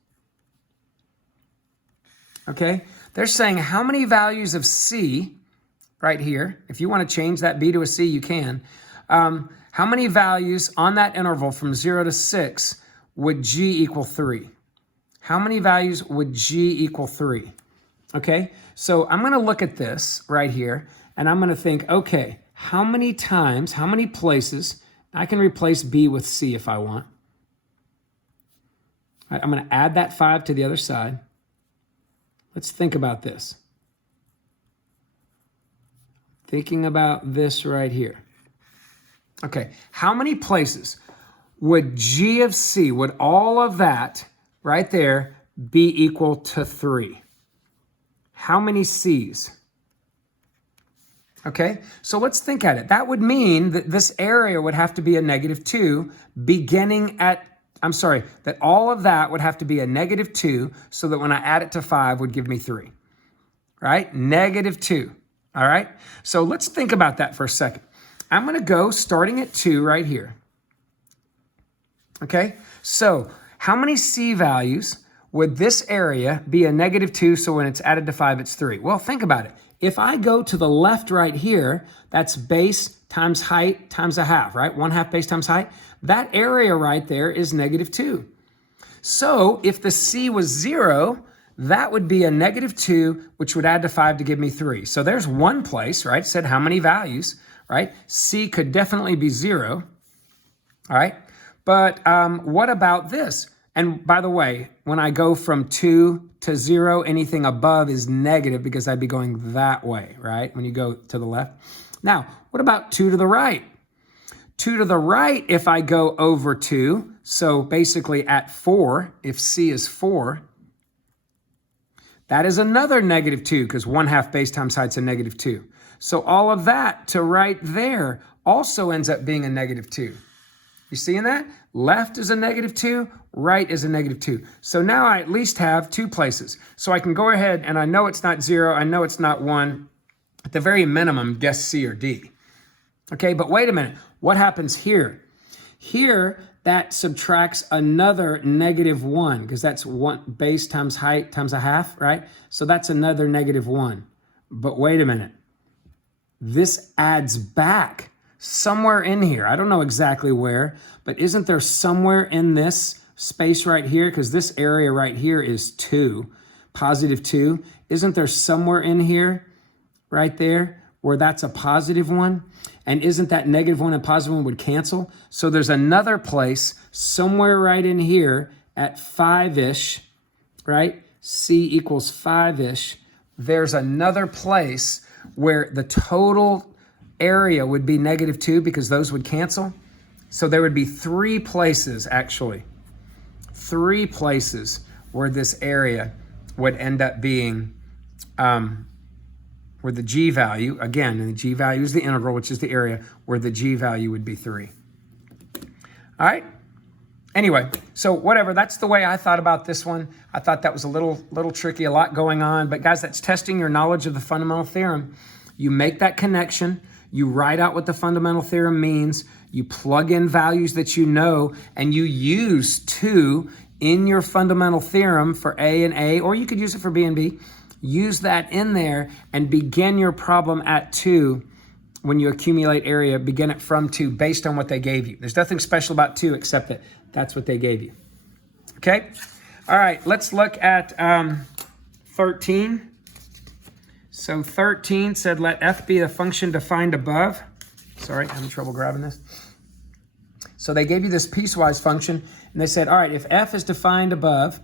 Okay, they're saying how many values of c, right here, if you want to change that b to a c, you can. How many values on that interval from 0 to 6 would g equal 3? How many values would g equal 3? Okay, so I'm going to look at this right here, and I'm going to think, okay, how many times, how many places, I can replace B with C if I want. All right, I'm going to add that 5 to the other side. Let's think about this. Thinking about this right here. Okay, how many places would G of C, would all of that right there be equal to 3? How many C's? Okay, so let's think at it. That would mean that this area would have to be a -2 beginning at, that all of that would have to be a -2 so that when I add it to 5 would give me 3, right? -2, all right? So let's think about that for a second. I'm going to go starting at 2 right here. Okay, so how many C values would this area be a -2 so when it's added to 5 it's 3? Well, think about it. If I go to the left right here, that's base times height times a half, right? 1/2 base times height. That area right there is -2. So if the C was 0, that would be a -2, which would add to 5 to give me 3. So there's one place, right? It said how many values, right? C could definitely be 0, all right? But what about this? And by the way, when I go from 2 to 0, anything above is negative because I'd be going that way, right? When you go to the left. Now, what about 2 to the right? 2 to the right, if I go over 2, so basically at 4, if C is 4, that is another -2 because 1/2 base times height's a -2. So all of that to right there also ends up being a -2. You seeing that? Left is a -2, right is a -2. So now I at least have 2 places. So I can go ahead and I know it's not 0, I know it's not 1. At the very minimum, guess C or D. Okay, but wait a minute. What happens here? Here, that subtracts another -1 because that's 1 base times height times a half, right? So that's another -1. But wait a minute. This adds back somewhere in here. I don't know exactly where, but isn't there somewhere in this space right here? Because this area right here is 2, +2. Isn't there somewhere in here, right there, where that's a +1? And isn't that -1 and +1 would cancel? So there's another place somewhere right in here at 5-ish, right? C equals 5-ish. There's another place where the total area would be -2 because those would cancel. So there would be 3 places, actually. 3 places where this area would end up being, where the G value, again, and the G value is the integral, which is the area, where the G value would be 3. All right? Anyway, so whatever, that's the way I thought about this one. I thought that was a little tricky, a lot going on. But guys, that's testing your knowledge of the fundamental theorem. You make that connection. You write out what the fundamental theorem means. You plug in values that you know, and you use 2 in your fundamental theorem for A and A, or you could use it for B and B. Use that in there and begin your problem at 2. When you accumulate area, begin it from 2 based on what they gave you. There's nothing special about 2 except that that's what they gave you. Okay? All right, let's look at 13. So 13 said, let f be the function defined above. Sorry, I'm having trouble grabbing this. So they gave you this piecewise function, and they said, all right, if f is defined above,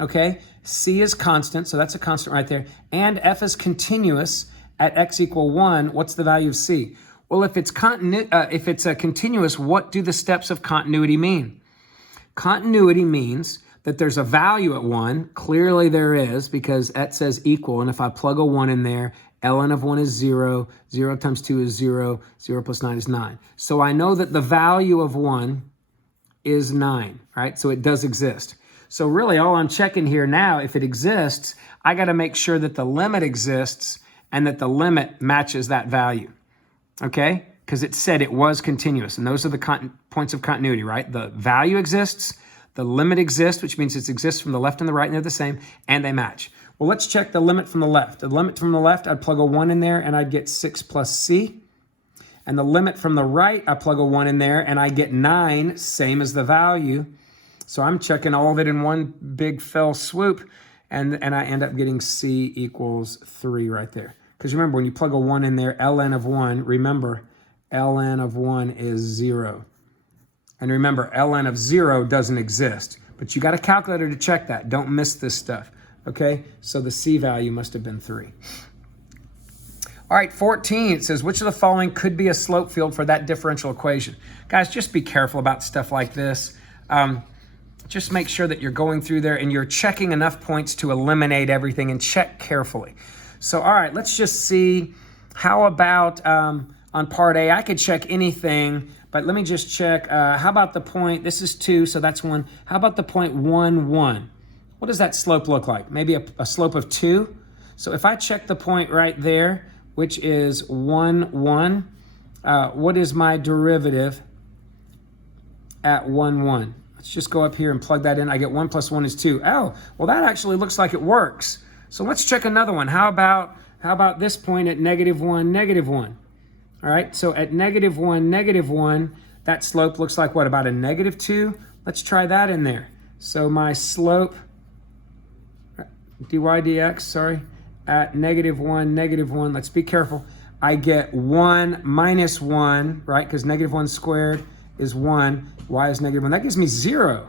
okay, c is constant, so that's a constant right there, and f is continuous at x equal 1, what's the value of c? Well, if it's continuous, what do the steps of continuity mean? Continuity means that there's a value at 1. Clearly there is, because that says equal, and if I plug a 1 in there, ln of 1 is 0, 0 times 2 is 0, 0 plus 9 is 9. So I know that the value of 1 is 9, right? So it does exist. So really all I'm checking here now, if it exists, I got to make sure that the limit exists and that the limit matches that value, okay? Because it said it was continuous, and those are the points of continuity, right? The value exists, the limit exists, which means it exists from the left and the right, and they're the same, and they match. Well, let's check the limit from the left. The limit from the left, I'd plug a 1 in there, and I'd get 6 plus c. And the limit from the right, I plug a 1 in there, and I get 9, same as the value. So I'm checking all of it in one big fell swoop, and I end up getting c equals 3 right there. Because remember, when you plug a 1 in there, ln of 1, remember, ln of 1 is 0. And remember, ln of 0 doesn't exist. But you got a calculator to check that. Don't miss this stuff. Okay? So the c value must have been 3. All right, 14, it says, which of the following could be a slope field for that differential equation? Guys, just be careful about stuff like this. Just make sure that you're going through there and you're checking enough points to eliminate everything, and check carefully. So, all right, let's just see. How about on part A? I could check anything, but let me just check. How about the point? This is 2, so that's 1. How about the point 1, 1? What does that slope look like? Maybe a slope of 2? So if I check the point right there, which is 1, 1, what is my derivative at 1, 1? Let's just go up here and plug that in. I get 1 plus 1 is 2. Oh, well, that actually looks like it works. So let's check another one. How about this point at -1, -1? All right, so at -1, -1, that slope looks like what, about a -2? Let's try that in there. So my slope, dy dx, sorry, at -1, -1, let's be careful. I get 1 minus 1, right, because -1 squared is 1. Y is -1. That gives me 0.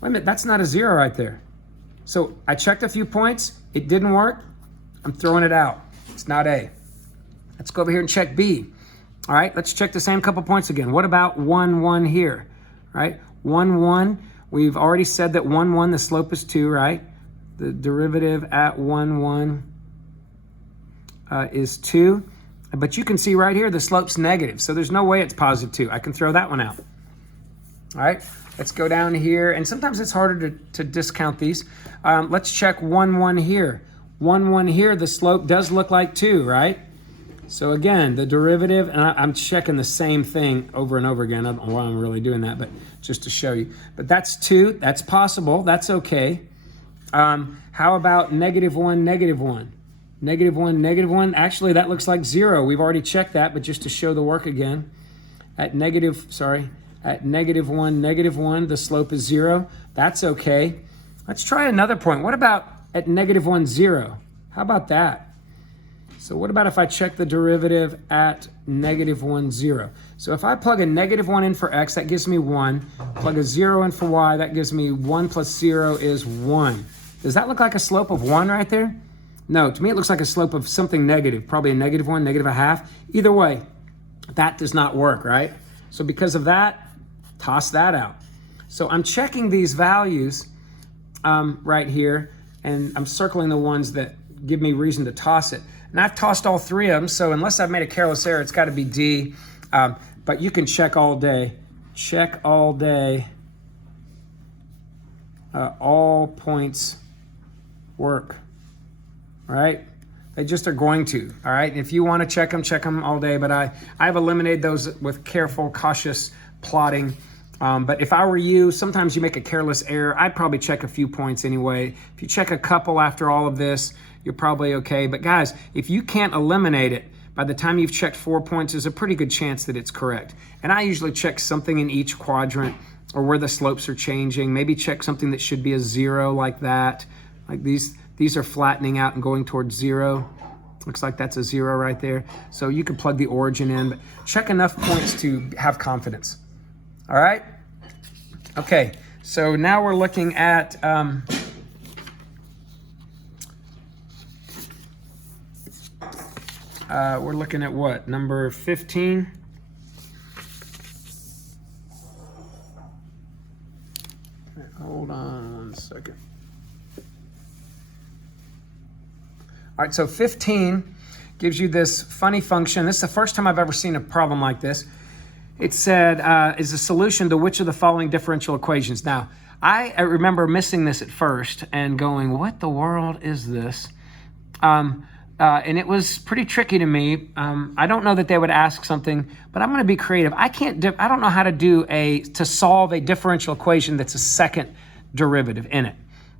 Wait a minute, that's not a 0 right there. So I checked a few points. It didn't work. I'm throwing it out. It's not A. Let's go over here and check B. All right, let's check the same couple points again. What about 1, 1 here? Right, 1, 1. We've already said that 1, 1, the slope is 2, right? The derivative at 1, 1 is 2. But you can see right here the slope's negative, so there's no way it's positive 2. I can throw that one out. All right, let's go down here, and sometimes it's harder to discount these. Let's check 1, 1 here. 1, 1 here, the slope does look like 2, right? So again, the derivative, and I'm checking the same thing over and over again. I don't know why I'm really doing that, but just to show you. But that's 2, that's possible, that's okay. How about -1, -1? -1, -1, actually that looks like 0. We've already checked that, but just to show the work again. At -1, -1, the slope is 0. That's okay. Let's try another point. What about at -1, 0? How about that? So what about if I check the derivative at -1, 0? So if I plug a -1 in for x, that gives me 1. Plug a 0 in for y, that gives me 1 plus 0 is 1. Does that look like a slope of 1 right there? No, to me it looks like a slope of something negative, probably a -1, -1/2. Either way, that does not work, right? So because of that, toss that out. So I'm checking these values right here, and I'm circling the ones that give me reason to toss it. And I've tossed all 3 of them, so unless I've made a careless error, it's got to be D. But you can check all day. Check all day. All points work, right? They just are going to, all right? If you want to check them all day, but I've eliminated those with careful, cautious plotting. But if I were you, sometimes you make a careless error. I'd probably check a few points anyway. If you check a couple after all of this, you're probably okay. But guys, if you can't eliminate it, by the time you've checked 4 points, there's a pretty good chance that it's correct. And I usually check something in each quadrant or where the slopes are changing. Maybe check something that should be a 0 like that. Like these are flattening out and going towards 0. Looks like that's a 0 right there. So you can plug the origin in, but check enough points to have confidence. All right? Okay, so now we're looking at what? Number 15? Hold on 1 second. All right, so 15 gives you this funny function. This is the first time I've ever seen a problem like this. It said, is a solution to which of the following differential equations? Now, I remember missing this at first and going, what the world is this? And it was pretty tricky to me. I don't know that they would ask something, but I'm going to be creative. I don't know how to solve a differential equation that's a second derivative in it.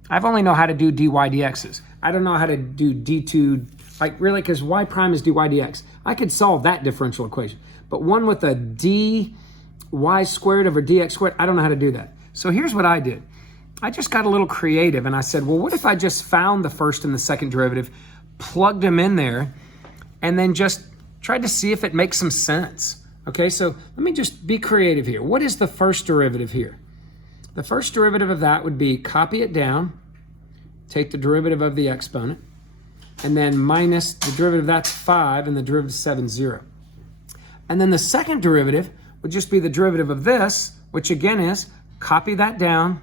I've only know how to do dy dx's. I don't know how to do d2, like really, because y prime is dy dx. I could solve that differential equation, but one with a dy squared over dx squared, I don't know how to do that. So here's what I did. I just got a little creative and I said, well, what if I just found the first and the second derivative, plugged them in there, and then just tried to see if it makes some sense. Okay, so let me just be creative here. What is the first derivative here? The first derivative of that would be copy it down, take the derivative of the exponent, and then minus the derivative of that's 5 and the derivative of 7 is 0. And then the second derivative would just be the derivative of this, which again is copy that down,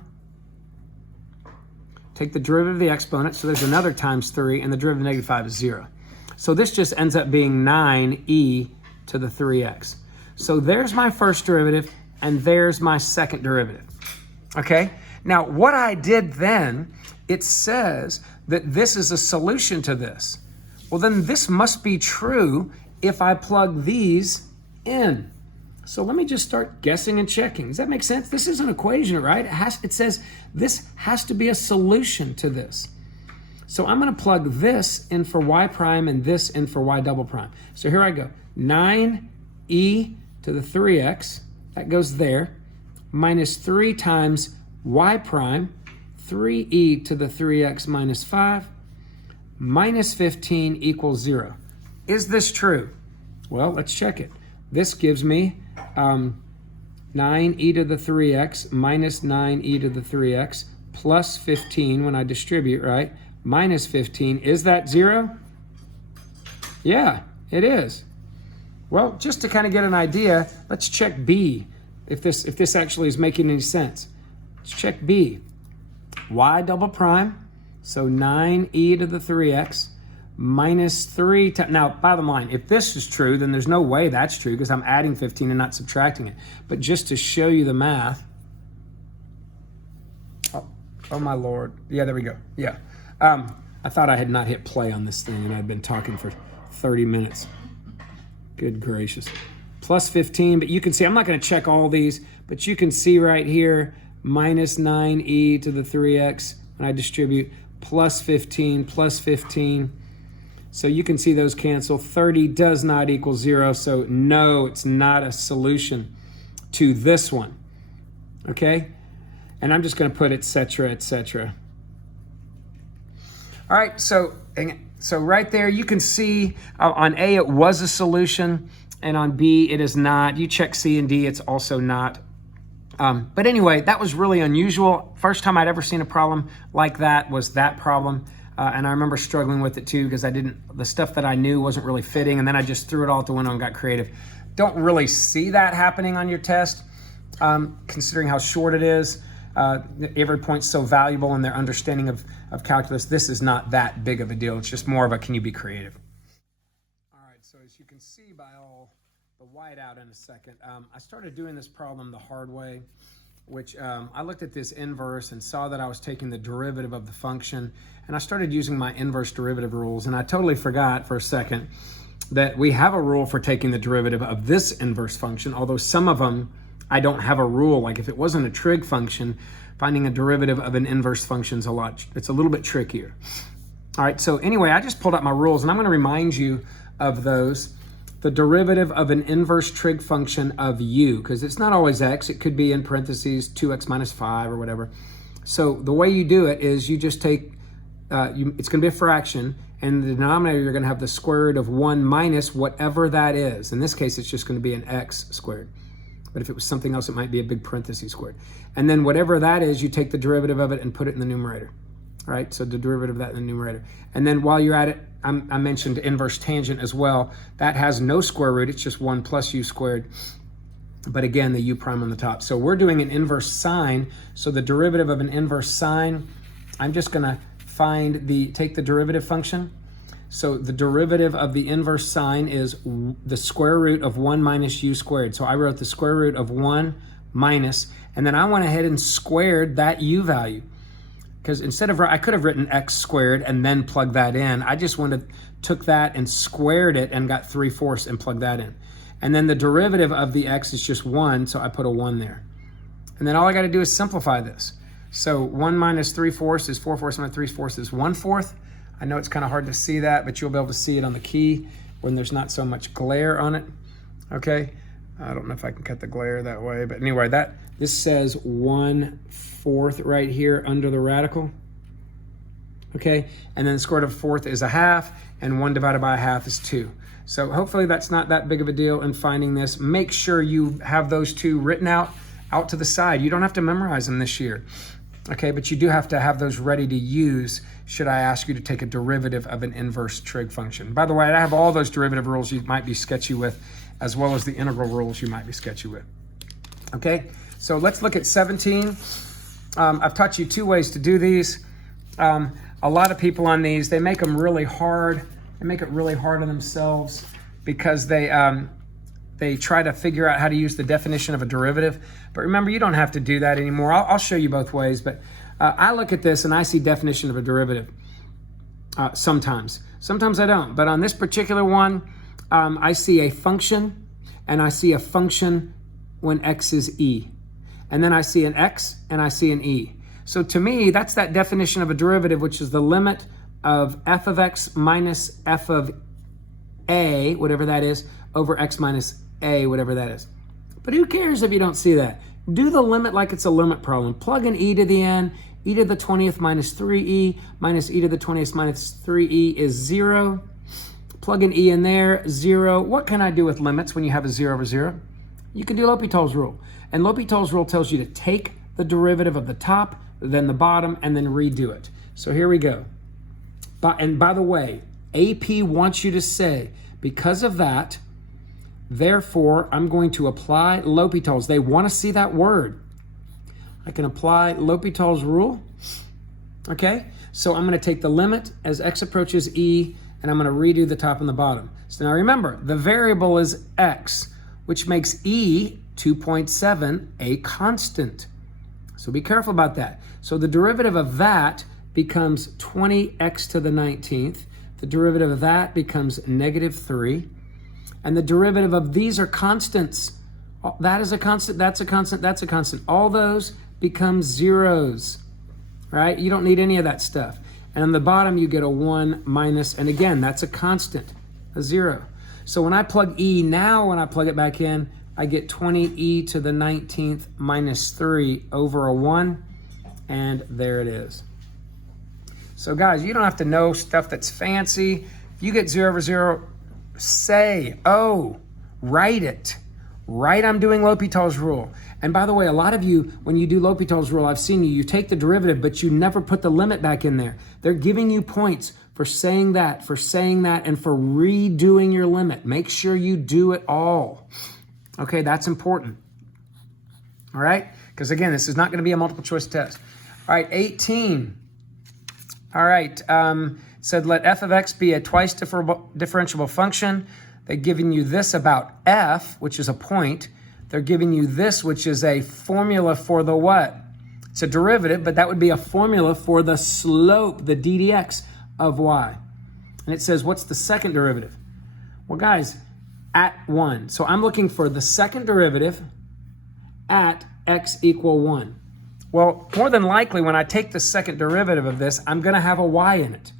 take the derivative of the exponent, so there's another times 3, and the derivative of negative 5 is 0. So this just ends up being 9e to the 3x. So there's my first derivative, and there's my second derivative. Okay? Now, what I did then, it says that this is a solution to this. Well, then this must be true if I plug these in. So let me just start guessing and checking. Does that make sense? This is an equation, right? It says this has to be a solution to this. So I'm going to plug this in for y prime and this in for y double prime. So here I go. 9e to the 3x, that goes there, minus 3 times y prime, 3e to the 3x minus 5, minus 15 equals 0. Is this true? Well, let's check it. This gives me 9e to the 3x minus 9e to the 3x plus 15 when I distribute, right? Minus 15. Is that 0? Yeah, it is. Well, just to kind of get an idea, let's check B, if this actually is making any sense. Let's check B. Y double prime, so 9e to the 3x minus 3 times. Now, bottom line, if this is true, then there's no way that's true because I'm adding 15 and not subtracting it. But just to show you the math, oh my Lord. Yeah, there we go. Yeah. I thought I had not hit play on this thing and I'd been talking for 30 minutes. Good gracious. Plus 15, but you can see, I'm not going to check all these, but you can see right here, minus 9e to the 3x when I distribute, plus 15, plus 15. So you can see those cancel. 30 does not equal 0, so no, it's not a solution to this one. Okay? And I'm just going to put et cetera, et cetera. All right, so right there you can see on A it was a solution, and on B it is not. You check C and D, it's also not. But anyway, that was really unusual. First time I'd ever seen a problem like that was that problem. And I remember struggling with it too because the stuff that I knew wasn't really fitting, and then I just threw it all out the window and got creative. Don't really see that happening on your test, considering how short it is. Every point's so valuable in their understanding of calculus. This is not that big of a deal. It's just more of a, can you be creative? All right, so as you can see by all the white out in a second, I started doing this problem the hard way, which I looked at this inverse and saw that I was taking the derivative of the function, and I started using my inverse derivative rules, and I totally forgot for a second that we have a rule for taking the derivative of this inverse function, although some of them I don't have a rule. Like if it wasn't a trig function, finding a derivative of an inverse function is it's a little bit trickier. All right, so anyway, I just pulled out my rules and I'm going to remind you of those. The derivative of an inverse trig function of u, because it's not always x, it could be in parentheses 2x minus 5 or whatever. So the way you do it is you just take, it's going to be a fraction, and in the denominator you're going to have the square root of 1 minus whatever that is. In this case, it's just going to be an x squared. But if it was something else, it might be a big parenthesis squared. And then whatever that is, you take the derivative of it and put it in the numerator. All right, so the derivative of that in the numerator. And then while you're at it, I mentioned inverse tangent as well. That has no square root, it's just 1 plus u squared. But again, the u prime on the top. So we're doing an inverse sine. So the derivative of an inverse sine, I'm just gonna take the derivative function. So the derivative of the inverse sine is the square root of 1 minus u squared. So I wrote the square root of 1 minus, and then I went ahead and squared that u value. Because I could have written x squared and then plugged that in. I just took that and squared it and got 3/4 and plugged that in. And then the derivative of the x is just 1, so I put a 1 there. And then all I got to do is simplify this. So 1 minus 3/4 is 4/4 minus 3/4 is 1/4. I know it's kind of hard to see that, but you'll be able to see it on the key when there's not so much glare on it. Okay, I don't know if I can cut the glare that way, but anyway, this says 1/4 right here under the radical. Okay, and then the square root of a fourth is a half, and 1 divided by a half is 2. So hopefully that's not that big of a deal in finding this. Make sure you have those two written out to the side. You don't have to memorize them this year. Okay, but you do have to have those ready to use should I ask you to take a derivative of an inverse trig function. By the way, I have all those derivative rules you might be sketchy with, as well as the integral rules you might be sketchy with. Okay, so let's look at 17. I've taught you 2 ways to do these. A lot of people on these, they make them really hard. They make it really hard on themselves because they try to figure out how to use the definition of a derivative. But remember, you don't have to do that anymore. I'll show you both ways, but I look at this and I see definition of a derivative sometimes. Sometimes I don't, but on this particular one, I see a function, and I see a function when x is e. And then I see an x, and I see an e. So to me, that's that definition of a derivative, which is the limit of f of x minus f of a, whatever that is, over x minus a, whatever that is. But who cares if you don't see that? Do the limit like it's a limit problem. Plug in e to the n. E to the 20th minus 3e minus e to the 20th minus 3e is 0. Plug an e in there, 0. What can I do with limits when you have a 0 over 0? You can do L'Hopital's rule. And L'Hopital's rule tells you to take the derivative of the top, then the bottom, and then redo it. So here we go. And by the way, AP wants you to say, because of that, therefore, I'm going to apply L'Hopital's. They want to see that word. I can apply L'Hopital's rule. Okay, so I'm going to take the limit as x approaches e, and I'm going to redo the top and the bottom. So now remember, the variable is x, which makes e 2.7 a constant. So be careful about that. So the derivative of that becomes 20x to the 19th. The derivative of that becomes negative 3. And the derivative of these are constants. That is a constant, that's a constant, that's a constant. All those become zeros, right? You don't need any of that stuff. And on the bottom, you get a 1 minus, and again, that's a constant, a 0. So when I plug e now, when I plug it back in, I get 20e to the 19th minus 3 over a 1, and there it is. So guys, you don't have to know stuff that's fancy. If you get 0 over 0, say, oh, write it. Write I'm doing L'Hopital's rule. And by the way, a lot of you, when you do L'Hopital's rule, I've seen you take the derivative, but you never put the limit back in there. They're giving you points for saying that, and for redoing your limit. Make sure you do it all. Okay, that's important. All right? Because again, this is not going to be a multiple choice test. All right, 18. All right, said let f of x be a twice differentiable function. They're giving you this about f, which is a point. They're giving you this, which is a formula for the what? It's a derivative, but that would be a formula for the slope, the d dx of y. And it says, what's the second derivative? Well, guys, at 1. So I'm looking for the second derivative at x equal 1. Well, more than likely, when I take the second derivative of this, I'm going to have a y in it.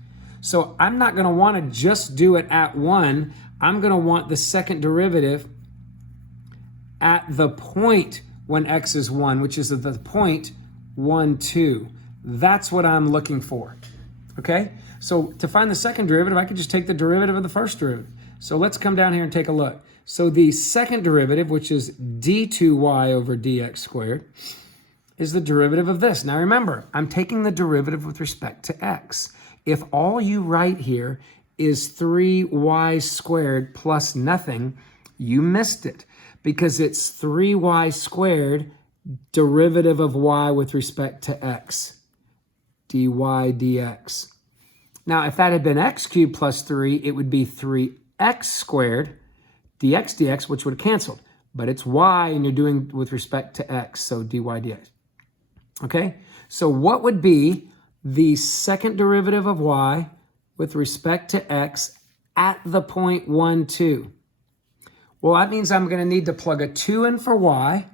So I'm not going to want to just do it at 1. I'm going to want the second derivative at the point when x is 1, which is at the point 1, 2. That's what I'm looking for. Okay? So to find the second derivative, I could just take the derivative of the first derivative. So let's come down here and take a look. So the second derivative, which is d2y over dx squared, is the derivative of this. Now remember, I'm taking the derivative with respect to x. If all you write here is 3y squared plus nothing, you missed it, because it's 3y squared derivative of y with respect to x, dy dx. Now, if that had been x cubed plus 3, it would be 3x squared dx dx, which would have canceled. But it's y, and you're doing with respect to x, so dy dx. Okay? So what would be the second derivative of y with respect to x at the point 1, 2? Well, that means I'm going to need to plug a 2 in for y.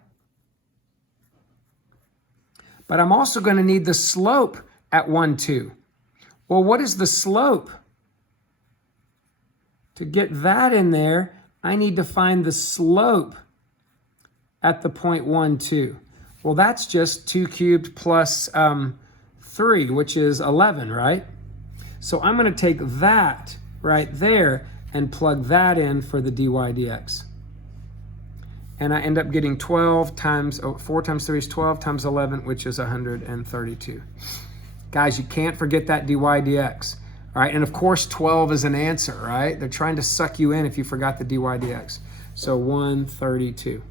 But I'm also going to need the slope at 1, 2. Well, what is the slope? To get that in there, I need to find the slope at the point 1, 2. Well, that's just 2 cubed plus 3, which is 11, right? So I'm going to take that right there and plug that in for the dy dx. And I end up getting 12 times, 4 times 3 is 12 times 11, which is 132. Guys, you can't forget that dy dx. All right, and of course 12 is an answer, right? They're trying to suck you in if you forgot the dy dx. So 132.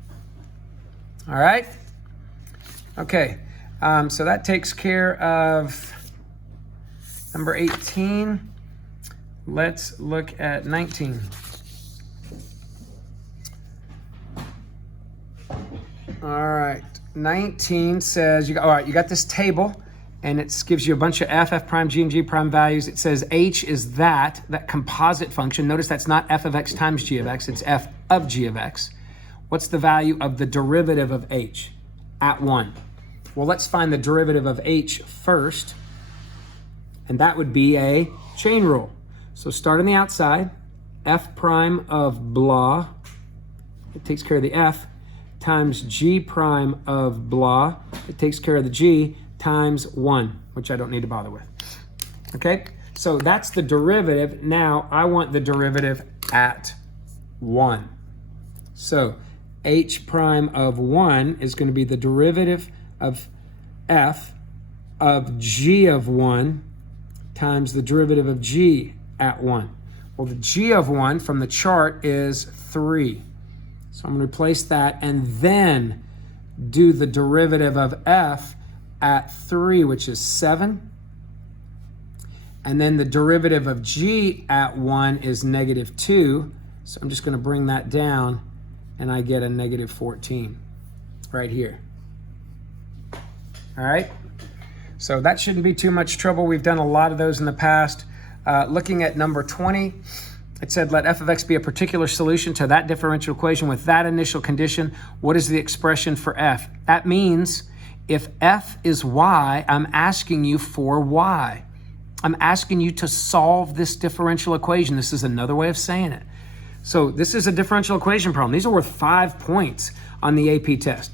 All right? Okay, so that takes care of number 18. Let's look at 19. All right, 19 says, all right, you got this table, and it gives you a bunch of f prime, g, and g prime values. It says h is that composite function. Notice that's not f of x times g of x, it's f of g of x. What's the value of the derivative of h at 1? Well, let's find the derivative of h first, and that would be a chain rule. So start on the outside, f prime of blah, it takes care of the f, times g prime of blah, it takes care of the g, times 1, which I don't need to bother with. Okay, so that's the derivative. Now I want the derivative at 1. So h prime of 1 is going to be the derivative of f of g of 1 times the derivative of g at 1. Well, the g of 1 from the chart is 3. So I'm going to replace that and then do the derivative of f at 3, which is 7. And then the derivative of g at 1 is negative 2. So I'm just going to bring that down, and I get a negative 14 right here. All right? So that shouldn't be too much trouble. We've done a lot of those in the past. Looking at number 20, it said let f of x be a particular solution to that differential equation with that initial condition. What is the expression for f? That means if f is y, I'm asking you for y. I'm asking you to solve this differential equation. This is another way of saying it. So this is a differential equation problem. These are worth 5 points on the AP test,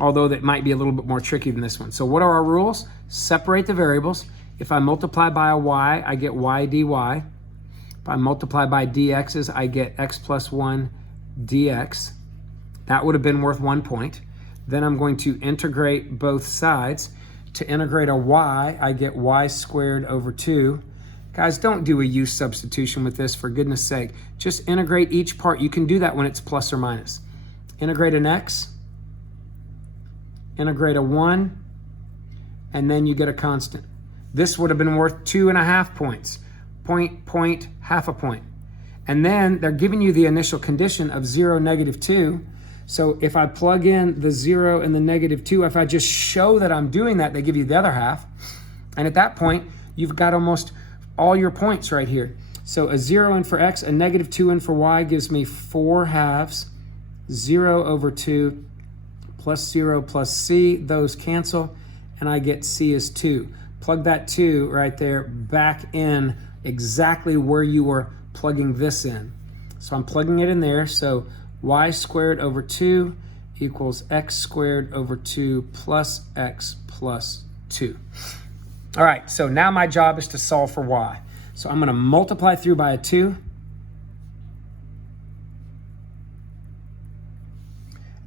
although that might be a little bit more tricky than this one. So what are our rules? Separate the variables. If I multiply by a y, I get y dy. If I multiply by dx's, I get x plus 1 dx. That would have been worth 1 point. Then I'm going to integrate both sides. To integrate a y, I get y squared over 2. Guys, don't do a u substitution with this, for goodness sake. Just integrate each part. You can do that when it's plus or minus. Integrate an x, integrate a 1, and then you get a constant. This would have been worth 2.5 points. Point, half a point. And then they're giving you the initial condition of 0, negative 2. So if I plug in the 0 and the negative 2, if I just show that I'm doing that, they give you the other half. And at that point, you've got almost all your points right here. So a 0 in for x, a negative 2 in for y gives me 4 halves, 0 over 2, plus 0 plus c. Those cancel, and I get c is 2. Plug that 2 right there back in exactly where you were plugging this in. So I'm plugging it in there. So y squared over 2 equals x squared over 2 plus x plus 2. All right, so now my job is to solve for y. So I'm going to multiply through by a 2.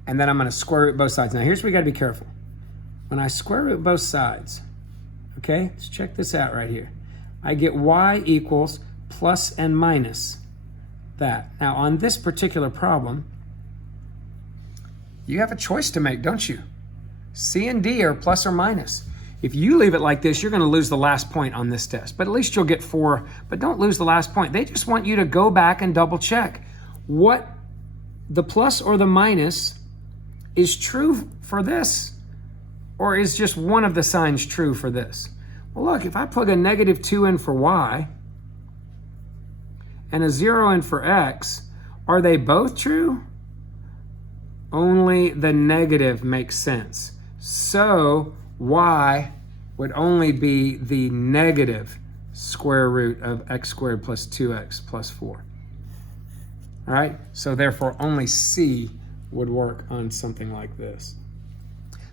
And then I'm going to square root both sides. Now here's where you got to be careful. When I square root both sides, okay, let's check this out right here. I get y equals plus and minus that. Now on this particular problem, you have a choice to make, don't you? C and D are plus or minus. If you leave it like this, you're going to lose the last point on this test, but at least you'll get 4, but don't lose the last point. They just want you to go back and double check what the plus or the minus is true for this, or is just one of the signs true for this. Well, look, if I plug a negative 2 in for y and a 0 in for x, are they both true? Only the negative makes sense. So y would only be the negative square root of x squared plus 2x plus 4. All right, so therefore only c would work on something like this.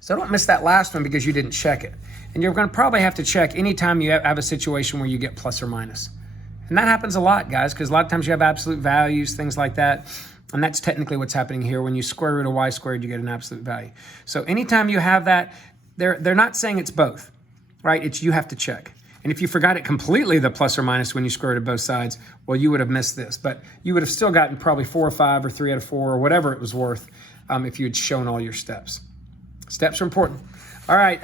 So don't miss that last one because you didn't check it. And you're going to probably have to check anytime you have a situation where you get plus or minus. And that happens a lot, guys, because a lot of times you have absolute values, things like that. And that's technically what's happening here. When you square root of y squared, you get an absolute value. So anytime you have that, they're not saying it's both, right? It's you have to check. And if you forgot it completely, the plus or minus when you square root of both sides, well, you would have missed this. But you would have still gotten probably 4 or 5 or 3 out of 4 or whatever it was worth if you had shown all your steps. Steps are important. All right,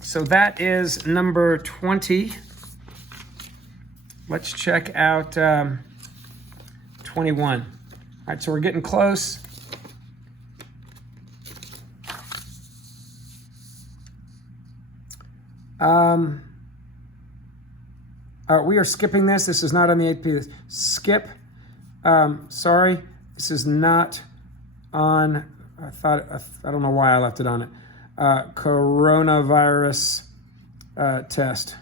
so that is number 20. Let's check out 21. All right, so we're getting close. All right, we are skipping this. This is not on the 8P. Skip. Sorry, this is not on. I don't know why I left it on it. Coronavirus test.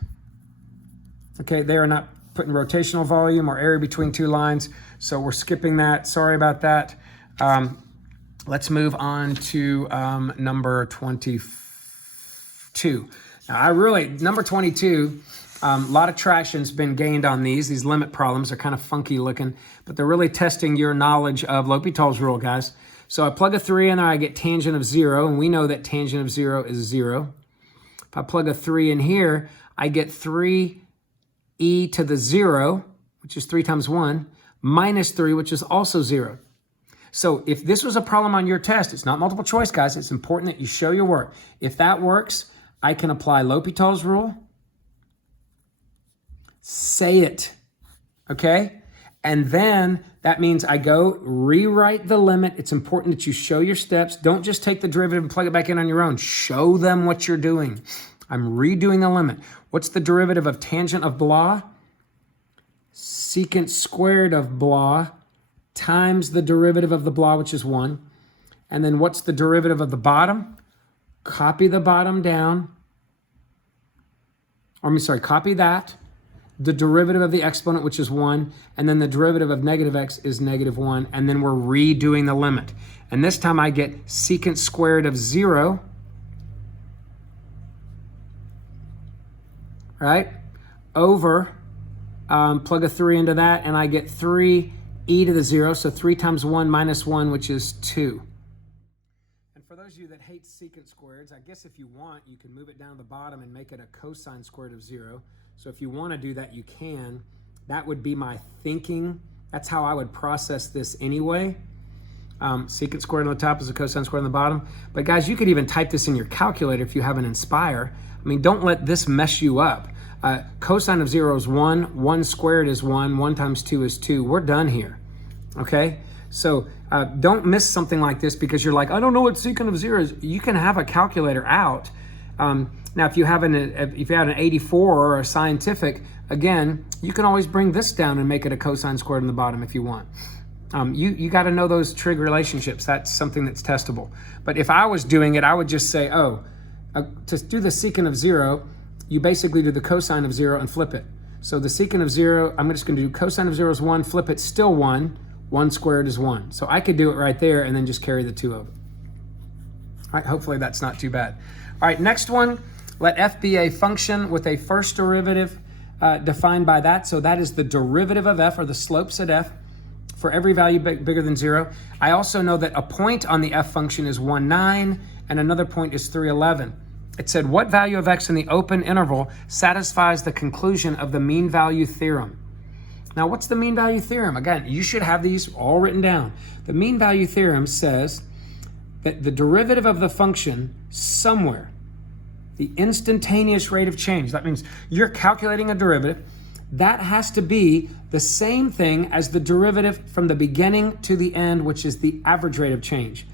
Okay, they are not putting rotational volume or area between two lines, so we're skipping that. Sorry about that. Let's move on to number 22. Now, number 22, a lot of traction's been gained on these. These limit problems are kind of funky looking, but they're really testing your knowledge of L'Hopital's rule, guys. So I plug a 3 in there, I get tangent of 0, and we know that tangent of 0 is 0. If I plug a 3 in here, I get 3e to the 0, which is 3 times 1, minus 3, which is also 0. So if this was a problem on your test, it's not multiple choice, guys. It's important that you show your work. If that works, I can apply L'Hopital's rule. Say it, okay? And then that means I go rewrite the limit. It's important that you show your steps. Don't just take the derivative and plug it back in on your own. Show them what you're doing. I'm redoing the limit. What's the derivative of tangent of blah? Secant squared of blah times the derivative of the blah, which is 1. And then what's the derivative of the bottom? Copy the bottom down. Copy that. The derivative of the exponent, which is 1, and then the derivative of negative x is negative 1, and then we're redoing the limit. And this time I get secant squared of 0, right, over, plug a 3 into that, and I get 3e to the 0, so 3 times 1 minus 1, which is 2. And for those of you that hate secant squareds, I guess if you want, you can move it down to the bottom and make it a cosine squared of 0. So if you want to do that, you can. That would be my thinking. That's how I would process this anyway. Secant squared on the top is a cosine squared on the bottom. But guys, you could even type this in your calculator if you have an Inspire. I mean, don't let this mess you up. Cosine of 0 is 1. 1 squared is 1. 1 times 2 is 2. We're done here, okay? So don't miss something like this because you're like, I don't know what secant of 0 is. You can have a calculator out. Now, if you had an 84 or a scientific, again, you can always bring this down and make it a cosine squared on the bottom if you want. You got to know those trig relationships. That's something that's testable. But if I was doing it, I would just say, to do the secant of 0, you basically do the cosine of 0 and flip it. So the secant of 0, I'm just going to do cosine of 0 is 1, flip it, still 1. 1 squared is 1. So I could do it right there and then just carry the 2 over. All right, hopefully that's not too bad. All right, next one. Let f be a function with a first derivative defined by that. So that is the derivative of f, or the slopes at f, for every value bigger than 0. I also know that a point on the f function is 1, 9, and another point is 3, 11. It said, what value of x in the open interval satisfies the conclusion of the mean value theorem? Now, what's the mean value theorem? Again, you should have these all written down. The mean value theorem says that the derivative of the function somewhere, the instantaneous rate of change, that means you're calculating a derivative, that has to be the same thing as the derivative from the beginning to the end, which is the average rate of change.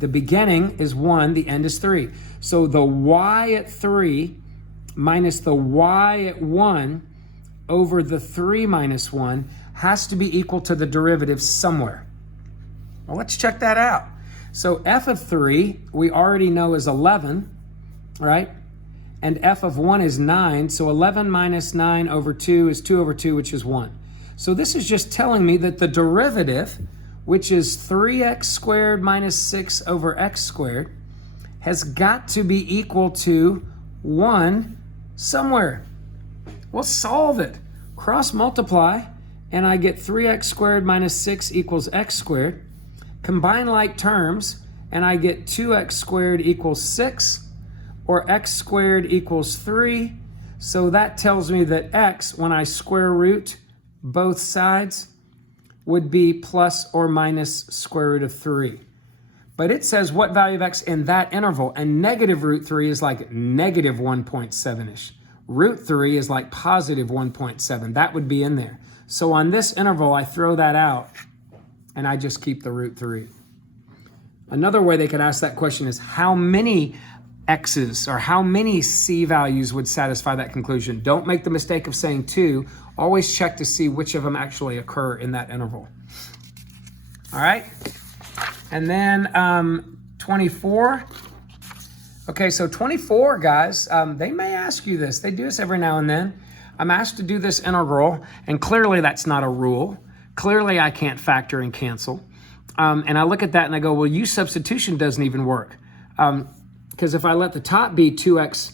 The beginning is 1, the end is 3. So the y at 3 minus the y at 1 over the 3 minus 1 has to be equal to the derivative somewhere. Well, let's check that out. So f of 3, we already know is 11, right? And f of 1 is 9, so 11 minus 9 over 2 is 2 over 2, which is 1. So this is just telling me that the derivative which is 3x squared minus 6 over x squared, has got to be equal to 1 somewhere. We'll solve it. Cross multiply, and I get 3x squared minus 6 equals x squared. Combine like terms, and I get 2x squared equals 6, or x squared equals 3. So that tells me that x, when I square root both sides, would be plus or minus square root of 3. But it says what value of x in that interval, and negative root 3 is like negative 1.7-ish. Root 3 is like positive 1.7. That would be in there. So on this interval, I throw that out, and I just keep the root 3. Another way they could ask that question is how many x's or how many c values would satisfy that conclusion? Don't make the mistake of saying 2. Always check to see which of them actually occur in that interval. All right? And then 24. Okay, so 24, guys, they may ask you this. They do this every now and then. I'm asked to do this integral, and clearly that's not a rule. Clearly I can't factor and cancel. And I look at that and I go, well, u substitution doesn't even work. Because if I let the top be 2x,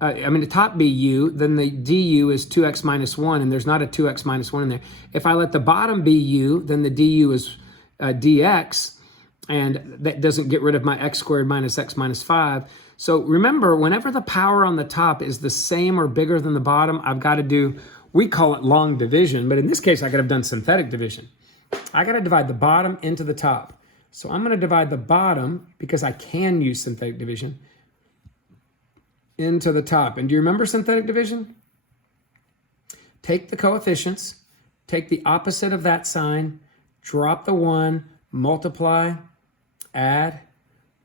the top be u, then the du is 2x minus 1, and there's not a 2x minus 1 in there. If I let the bottom be u, then the du is dx, and that doesn't get rid of my x squared minus x minus 5. So remember, whenever the power on the top is the same or bigger than the bottom, I've got to do, we call it long division, but in this case, I could have done synthetic division. I got to divide the bottom into the top. So I'm going to divide the bottom, because I can use synthetic division, into the top. And do you remember synthetic division? Take the coefficients, take the opposite of that sign, drop the 1, multiply, add,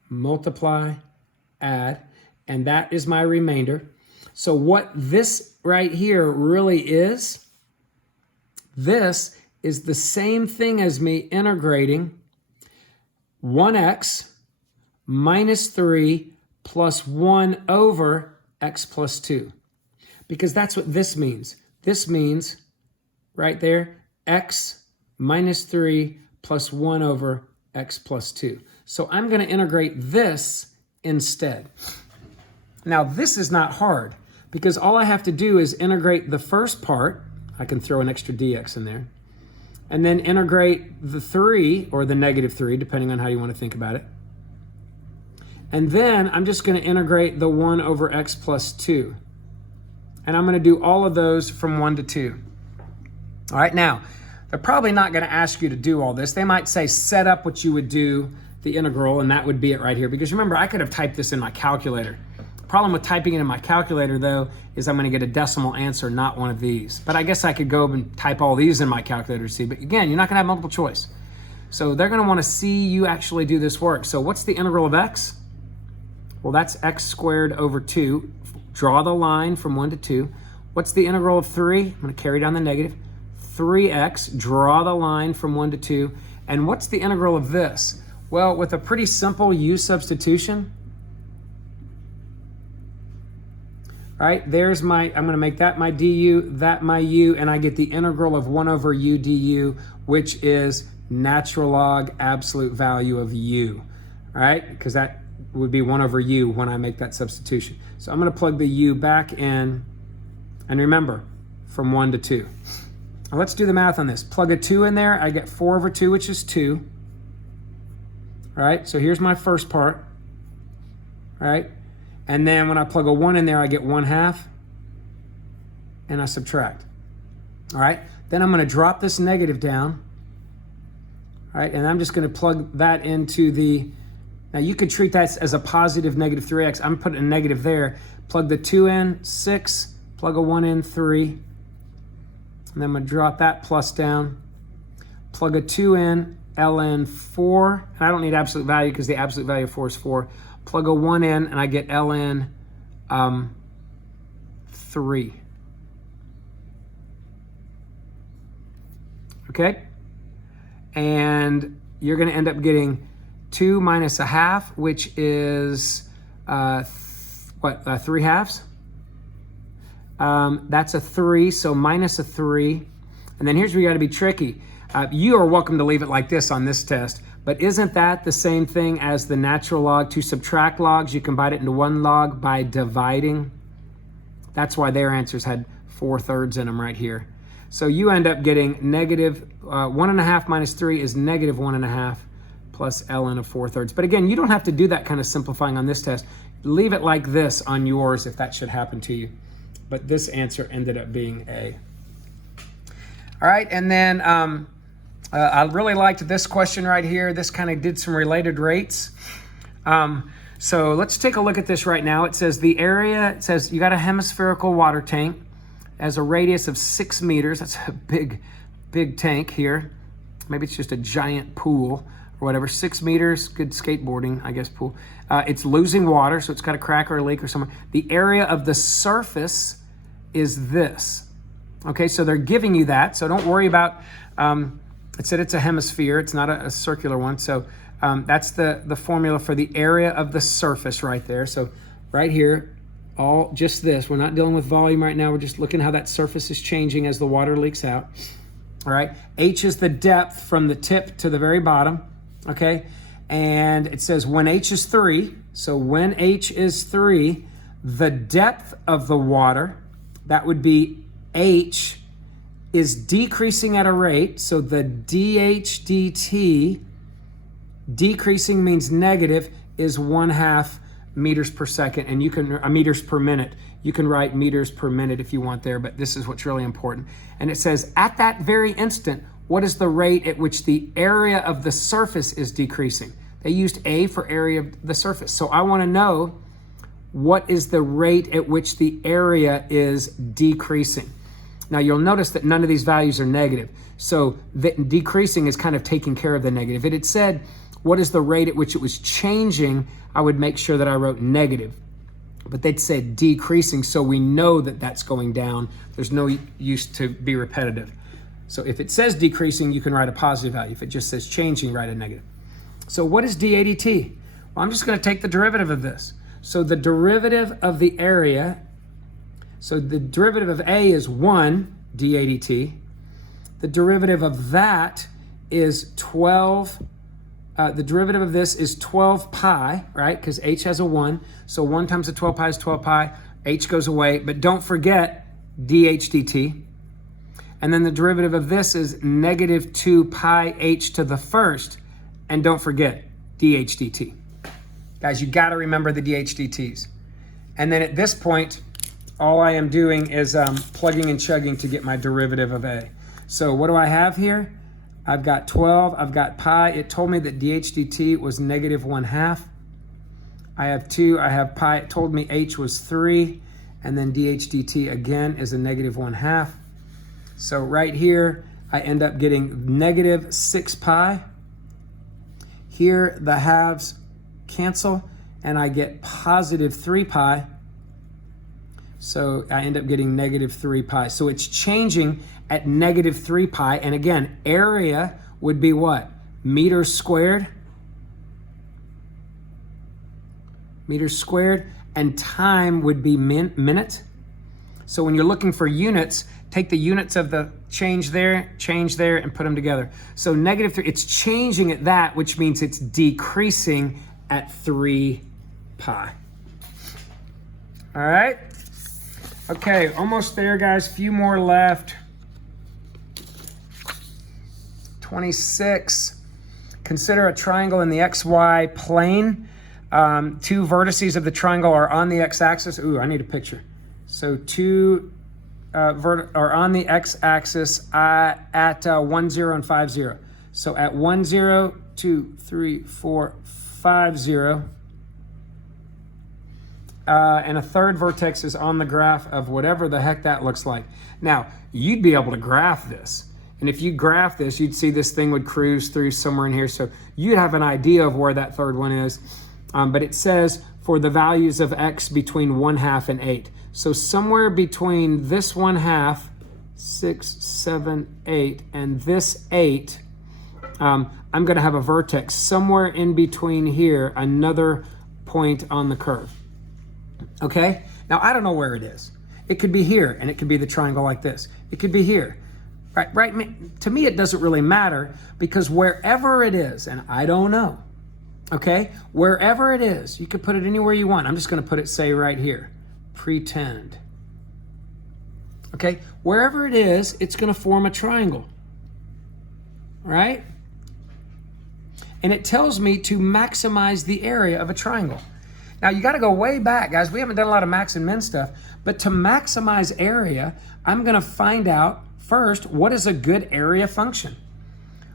multiply, add, and that is my remainder. So what this right here really is, this is the same thing as me integrating 1x minus 3 plus 1 over x plus 2. Because that's what this means. This means, right there, x minus 3 plus 1 over x plus 2. So I'm going to integrate this instead. Now, this is not hard, because all I have to do is integrate the first part. I can throw an extra dx in there. And then integrate the 3, or the negative 3, depending on how you want to think about it. And then I'm just going to integrate the 1 over x plus 2. And I'm going to do all of those from 1 to 2. All right, now, they're probably not going to ask you to do all this. They might say set up what you would do, the integral, and that would be it right here. Because remember, I could have typed this in my calculator. The problem with typing it in my calculator, though, is I'm going to get a decimal answer, not one of these. But I guess I could go and type all these in my calculator to see. But again, you're not going to have multiple choice. So they're going to want to see you actually do this work. So what's the integral of x? Well, that's x squared over 2. Draw the line from 1 to 2. What's the integral of 3? I'm going to carry down the negative. 3x, draw the line from 1 to 2. And what's the integral of this? Well, with a pretty simple u substitution, right, there's my, I'm going to make that my du, that my u, and I get the integral of 1 over u du, which is natural log absolute value of u, right? Because that would be 1 over u when I make that substitution. So I'm going to plug the u back in, and remember, from 1 to 2. Now let's do the math on this. Plug a 2 in there, I get 4 over 2, which is 2. All right, so here's my first part, all right? And then when I plug a 1 in there, I get 1/2, and I subtract. All right, then I'm going to drop this negative down, all right, and I'm just going to plug that into the, now you could treat that as a positive negative 3x. I'm putting a negative there. Plug the 2 in, 6, plug a 1 in, 3, and then I'm going to drop that plus down. Plug a 2 in, ln 4, and I don't need absolute value because the absolute value of 4 is 4. Plug a 1 in, and I get ln 3. Okay? And you're going to end up getting 2 minus 1/2, which is, 3/2? That's a 3, so minus a 3. And then here's where you got to be tricky. You are welcome to leave it like this on this test, but isn't that the same thing as the natural log? To subtract logs, you combine it into one log by dividing. That's why their answers had 4/3 in them right here. So you end up getting negative 1.5 minus 3 is negative 1.5 plus ln of 4/3. But again, you don't have to do that kind of simplifying on this test. Leave it like this on yours if that should happen to you. But this answer ended up being A. All right, and then I really liked this question right here. This kind of did some related rates. So let's take a look at this right now. It says the area, it says you got a hemispherical water tank as a radius of 6 meters. That's a big tank here. Maybe it's just a giant pool or whatever. 6 meters, good skateboarding, I guess, pool. It's losing water, so it's got a crack or a leak or somewhere. The area of the surface is this. Okay, so they're giving you that, so don't worry about, it said it's a hemisphere, it's not a circular one, so that's the formula for the area of the surface right there. So right here, all just this, we're not dealing with volume right now, we're just looking how that surface is changing as the water leaks out. All right, H is the depth from the tip to the very bottom, okay? And it says when H is 3, so when H is 3, the depth of the water, that would be H, is decreasing at a rate, so the dH dt, decreasing means negative, is 1/2 meters per second, and you can, meters per minute. You can write meters per minute if you want there, but this is what's really important. And it says, at that very instant, what is the rate at which the area of the surface is decreasing? They used A for area of the surface. So I want to know what is the rate at which the area is decreasing. Now you'll notice that none of these values are negative. So the decreasing is kind of taking care of the negative. If it had said, what is the rate at which it was changing, I would make sure that I wrote negative. But they'd said decreasing, so we know that that's going down. There's no use to be repetitive. So if it says decreasing, you can write a positive value. If it just says changing, write a negative. So what is dA dt? Well, I'm just going to take the derivative of this. So the derivative of the area, so the derivative of A is 1 dA dt. The derivative of that is 12. The derivative of this is 12 pi, right? Because H has a 1. So 1 times the 12 pi is 12 pi. H goes away. But don't forget dH dt. And then the derivative of this is negative 2 pi h to the first. And don't forget dH dt. Guys, you got to remember the dH dt's. And then at this point, all I am doing is plugging and chugging to get my derivative of A. So what do I have here? I've got 12, I've got pi. It told me that dH dt was negative 1/2. I have 2, I have pi. It told me H was 3. And then dH dt again is a negative 1/2. So right here, I end up getting negative 6 pi. Here, the halves cancel, and I get positive 3 pi. So I end up getting negative 3 pi. So it's changing at negative 3 pi. And again, area would be what? Meters squared. Meters squared. And time would be minute. So when you're looking for units, take the units of the change there, and put them together. So negative 3, it's changing at that, which means it's decreasing at 3 pi. All right. Okay, almost there, guys. Few more left. 26. Consider a triangle in the XY plane. 2 vertices of the triangle are on the x-axis. Ooh, I need a picture. So 2 are on the x-axis at 1, 0, and 5, 0. So at 1, 0, 2, 3, 4, 5, 0. And a third vertex is on the graph of whatever the heck that looks like. Now, you'd be able to graph this. And if you graph this, you'd see this thing would cruise through somewhere in here. So you'd have an idea of where that third one is. But it says for the values of x between 1/2 and 8. So somewhere between this 1/2, 6, 7, 8, and this 8, I'm going to have a vertex somewhere in between here, another point on the curve. Okay? Now, I don't know where it is. It could be here, and it could be the triangle like this. It could be here. right? To me, it doesn't really matter because wherever it is, and I don't know, okay? Wherever it is, you could put it anywhere you want. I'm just going to put it, say, right here. Pretend. Okay? Wherever it is, it's going to form a triangle. Right? And it tells me to maximize the area of a triangle. Now, you got to go way back, guys. We haven't done a lot of max and min stuff. But to maximize area, I'm going to find out first, what is a good area function?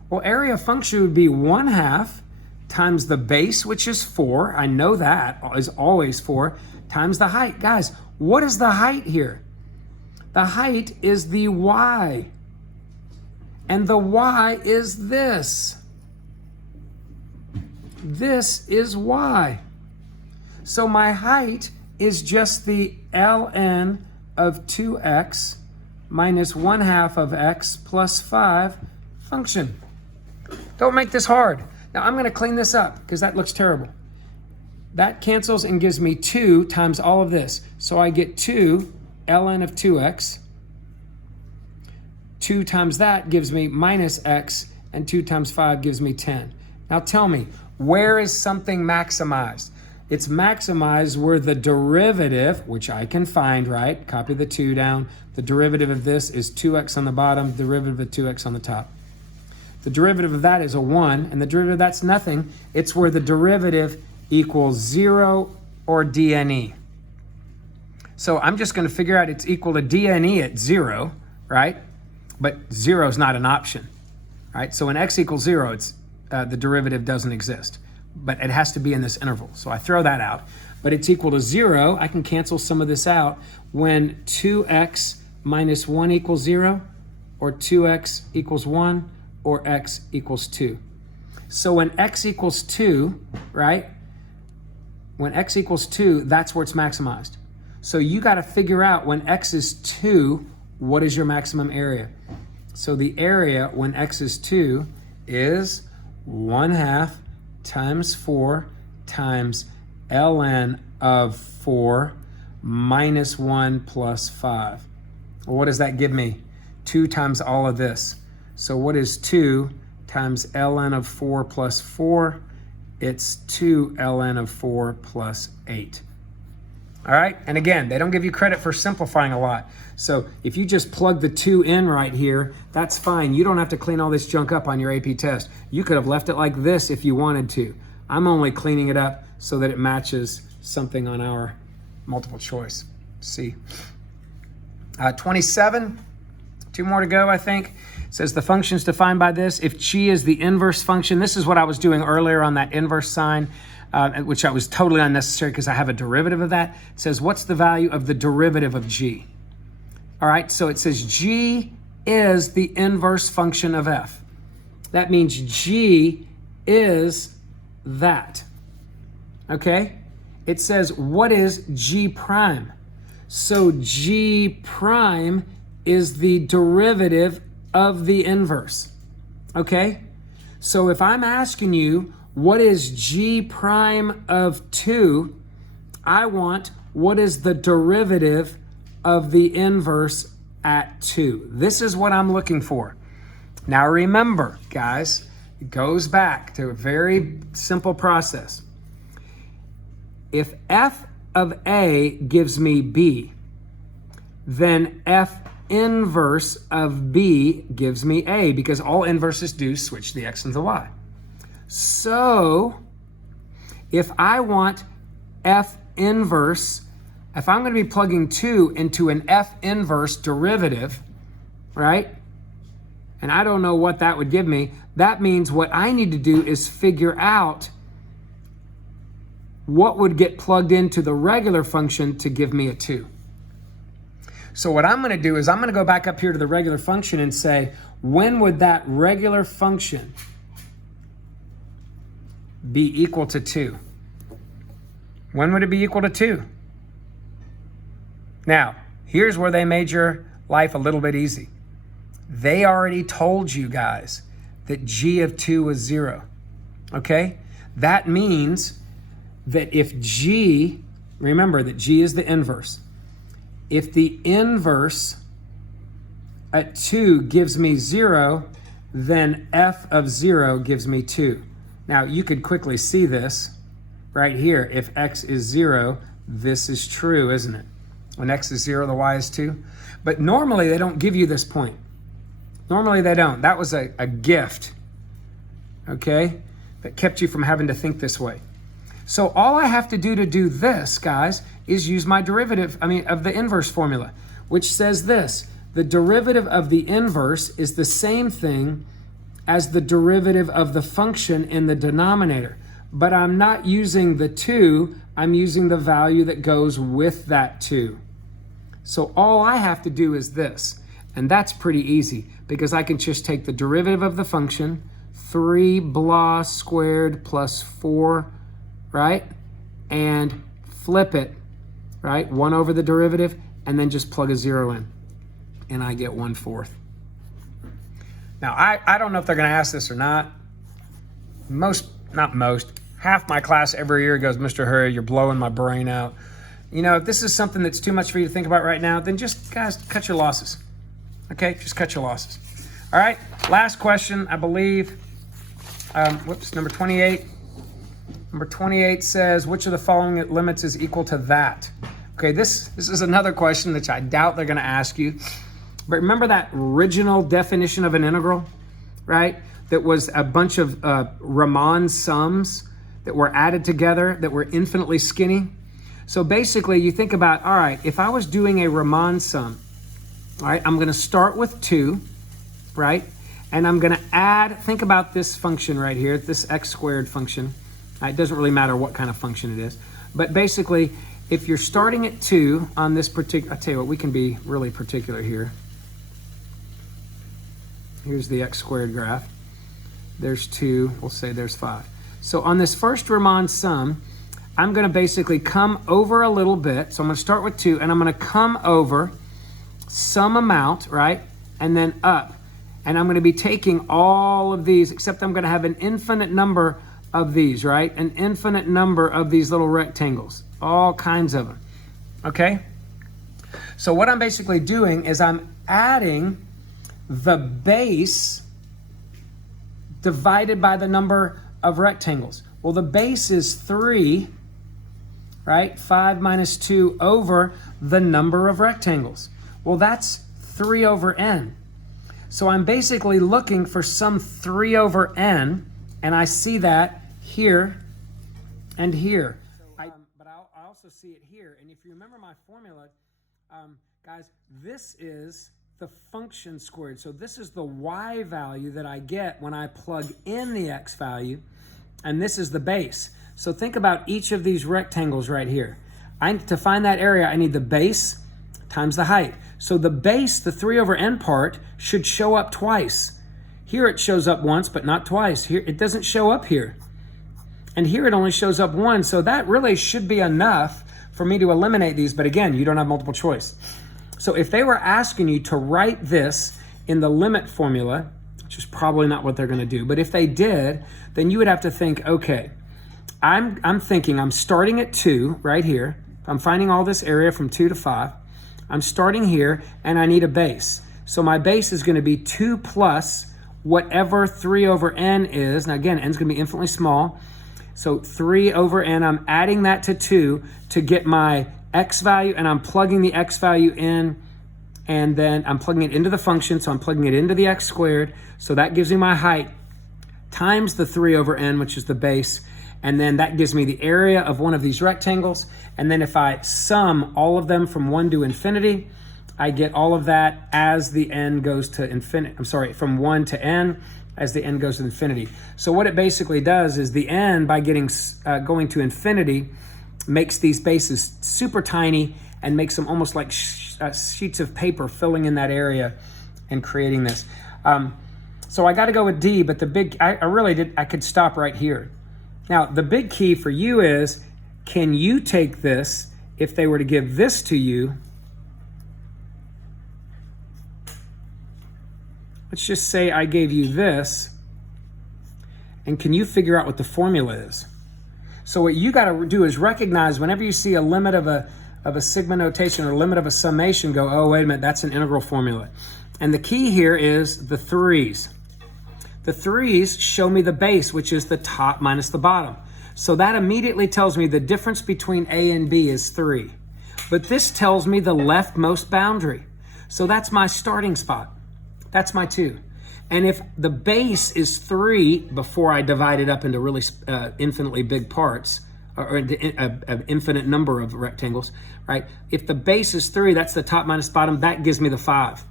Well, area function would be 1/2 times the base, which is 4. I know that is always 4, times the height. Guys, what is the height here? The height is the y. And the y is this. This is y. So my height is just the ln of 2x minus 1/2 of x plus 5 function. Don't make this hard. Now I'm going to clean this up because that looks terrible. That cancels and gives me 2 times all of this. So I get 2 ln of 2x. 2 times that gives me minus x, and 2 times 5 gives me 10. Now tell me, where is something maximized? It's maximized where the derivative, which I can find, right? Copy the 2 down. The derivative of this is 2x on the bottom, derivative of 2x on the top. The derivative of that is a 1, and the derivative of that's nothing. It's where the derivative equals 0 or dne. So I'm just going to figure out it's equal to dne at 0, right? But 0 is not an option, right? So when x equals 0, it's the derivative doesn't exist, but it has to be in this interval. So I throw that out, but it's equal to 0. I can cancel some of this out when 2x minus 1 equals 0, or 2x equals 1, or x equals 2. So when x equals 2, right? When x equals 2, that's where it's maximized. So you got to figure out when x is 2, what is your maximum area? So the area when x is 2 is 1/2 times 4 times ln of 4 minus 1 plus 5. Well, what does that give me? 2 times all of this. So what is 2 times ln of 4 plus 4? It's 2 ln of 4 plus 8. All right, and again, they don't give you credit for simplifying a lot. So if you just plug the 2 in right here, that's fine. You don't have to clean all this junk up on your AP test. You could have left it like this if you wanted to. I'm only cleaning it up so that it matches something on our multiple choice. C. 27, 2 more to go, I think. It says the function is defined by this. If g is the inverse function, this is what I was doing earlier on that inverse sign, which I was totally unnecessary because I have a derivative of that. It says, what's the value of the derivative of g? All right, so it says g is the inverse function of f. That means g is that. Okay? It says, what is g prime? So g prime is the derivative of the inverse. Okay? So if I'm asking you, what is g prime of 2? I want what is the derivative of the inverse at 2. This is what I'm looking for. Now remember, guys, it goes back to a very simple process. If f of a gives me b, then f inverse of b gives me a, because all inverses do switch the x and the y. So if I want f inverse, if I'm going to be plugging 2 into an f inverse derivative, right? And I don't know what that would give me. That means what I need to do is figure out what would get plugged into the regular function to give me a 2. So what I'm going to do is I'm going to go back up here to the regular function and say, when would that regular function be equal to 2? When would it be equal to 2? Now, here's where they made your life a little bit easy. They already told you guys that g of 2 was 0. Okay? That means that if g, remember that g is the inverse. If the inverse at 2 gives me 0, then f of 0 gives me 2. Now, you could quickly see this right here. If x is 0, this is true, isn't it? When x is 0, the y is 2. But normally, they don't give you this point. Normally, they don't. That was a gift, okay, that kept you from having to think this way. So all I have to do this, guys, is use my derivative, of the inverse formula, which says this. The derivative of the inverse is the same thing as the derivative of the function in the denominator. But I'm not using the 2, I'm using the value that goes with that 2. So all I have to do is this, and that's pretty easy because I can just take the derivative of the function, 3 blah squared plus 4, right? And flip it, right? 1 over the derivative, and then just plug a 0 in. And I get 1/4. Now, I don't know if they're going to ask this or not. Half my class every year goes, Mr. Hurry, you're blowing my brain out. You know, if this is something that's too much for you to think about right now, then just, guys, cut your losses. Okay, just cut your losses. All right, last question, I believe. Number 28. Number 28 says, which of the following limits is equal to that? Okay, this is another question that I doubt they're going to ask you. But remember that original definition of an integral, right? That was a bunch of Riemann sums that were added together that were infinitely skinny. So basically, you think about, all right, if I was doing a Riemann sum, all right, I'm going to start with 2, right? And I'm going to add, think about this function right here, this x squared function. It doesn't really matter what kind of function it is. But basically, if you're starting at 2 on this particular, I'll tell you what, we can be really particular here. Here's the x squared graph. There's 2, we'll say there's 5. So on this first Riemann sum, I'm going to basically come over a little bit. So I'm going to start with 2, and I'm going to come over some amount, right? And then up. And I'm going to be taking all of these, except I'm going to have an infinite number of these, right? An infinite number of these little rectangles, all kinds of them, okay? So what I'm basically doing is I'm adding the base divided by the number of rectangles. Well, the base is 3, right? 5 minus 2 over the number of rectangles. Well, that's 3 over n. So I'm basically looking for some 3 over n, and I see that here and here. But I also see it here. And if you remember my formula, guys, this is the function squared. So this is the y value that I get when I plug in the x value, and this is the base. So think about each of these rectangles right here. To find that area, I need the base times the height. So the base, the 3 over n part, should show up twice. Here it shows up once, but not twice. Here it doesn't show up here. And here it only shows up once. So that really should be enough for me to eliminate these. But again, you don't have multiple choice. So if they were asking you to write this in the limit formula, which is probably not what they're going to do, but if they did, then you would have to think, okay, I'm thinking I'm starting at 2 right here. I'm finding all this area from 2 to 5. I'm starting here, and I need a base. So my base is going to be 2 plus whatever 3 over n is. Now again, n is going to be infinitely small. So 3 over n, I'm adding that to 2 to get my x value, and I'm plugging the x value in, and then I'm plugging it into the function, so I'm plugging it into the x squared. So that gives me my height times the 3 over n, which is the base, and then that gives me the area of one of these rectangles. And then if I sum all of them from 1 to infinity, I get all of that as the n goes to infinity. I'm sorry, from 1 to n as the n goes to infinity. So what it basically does is the n, by going to infinity, makes these bases super tiny and makes them almost like sheets of paper filling in that area and creating this. So I got to go with D, but I could stop right here. Now, the big key for you is, can you take this, if they were to give this to you, let's just say I gave you this, and can you figure out what the formula is? So what you got to do is recognize whenever you see a limit of a sigma notation or limit of a summation, go, oh, wait a minute, that's an integral formula. And the key here is the 3's. The 3's show me the base, which is the top minus the bottom. So that immediately tells me the difference between A and B is 3. But this tells me the leftmost boundary. So that's my starting spot. That's my 2. And if the base is 3 before I divide it up into really infinitely big parts, or an infinite number of rectangles, right? If the base is 3, that's the top minus bottom, that gives me the 5.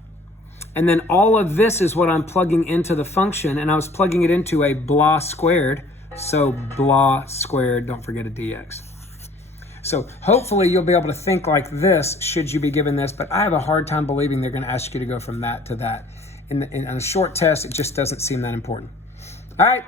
And then all of this is what I'm plugging into the function, and I was plugging it into a blah squared. So blah squared, don't forget a dx. So hopefully you'll be able to think like this should you be given this, but I have a hard time believing they're going to ask you to go from that to that. On a short test, it just doesn't seem that important. All right.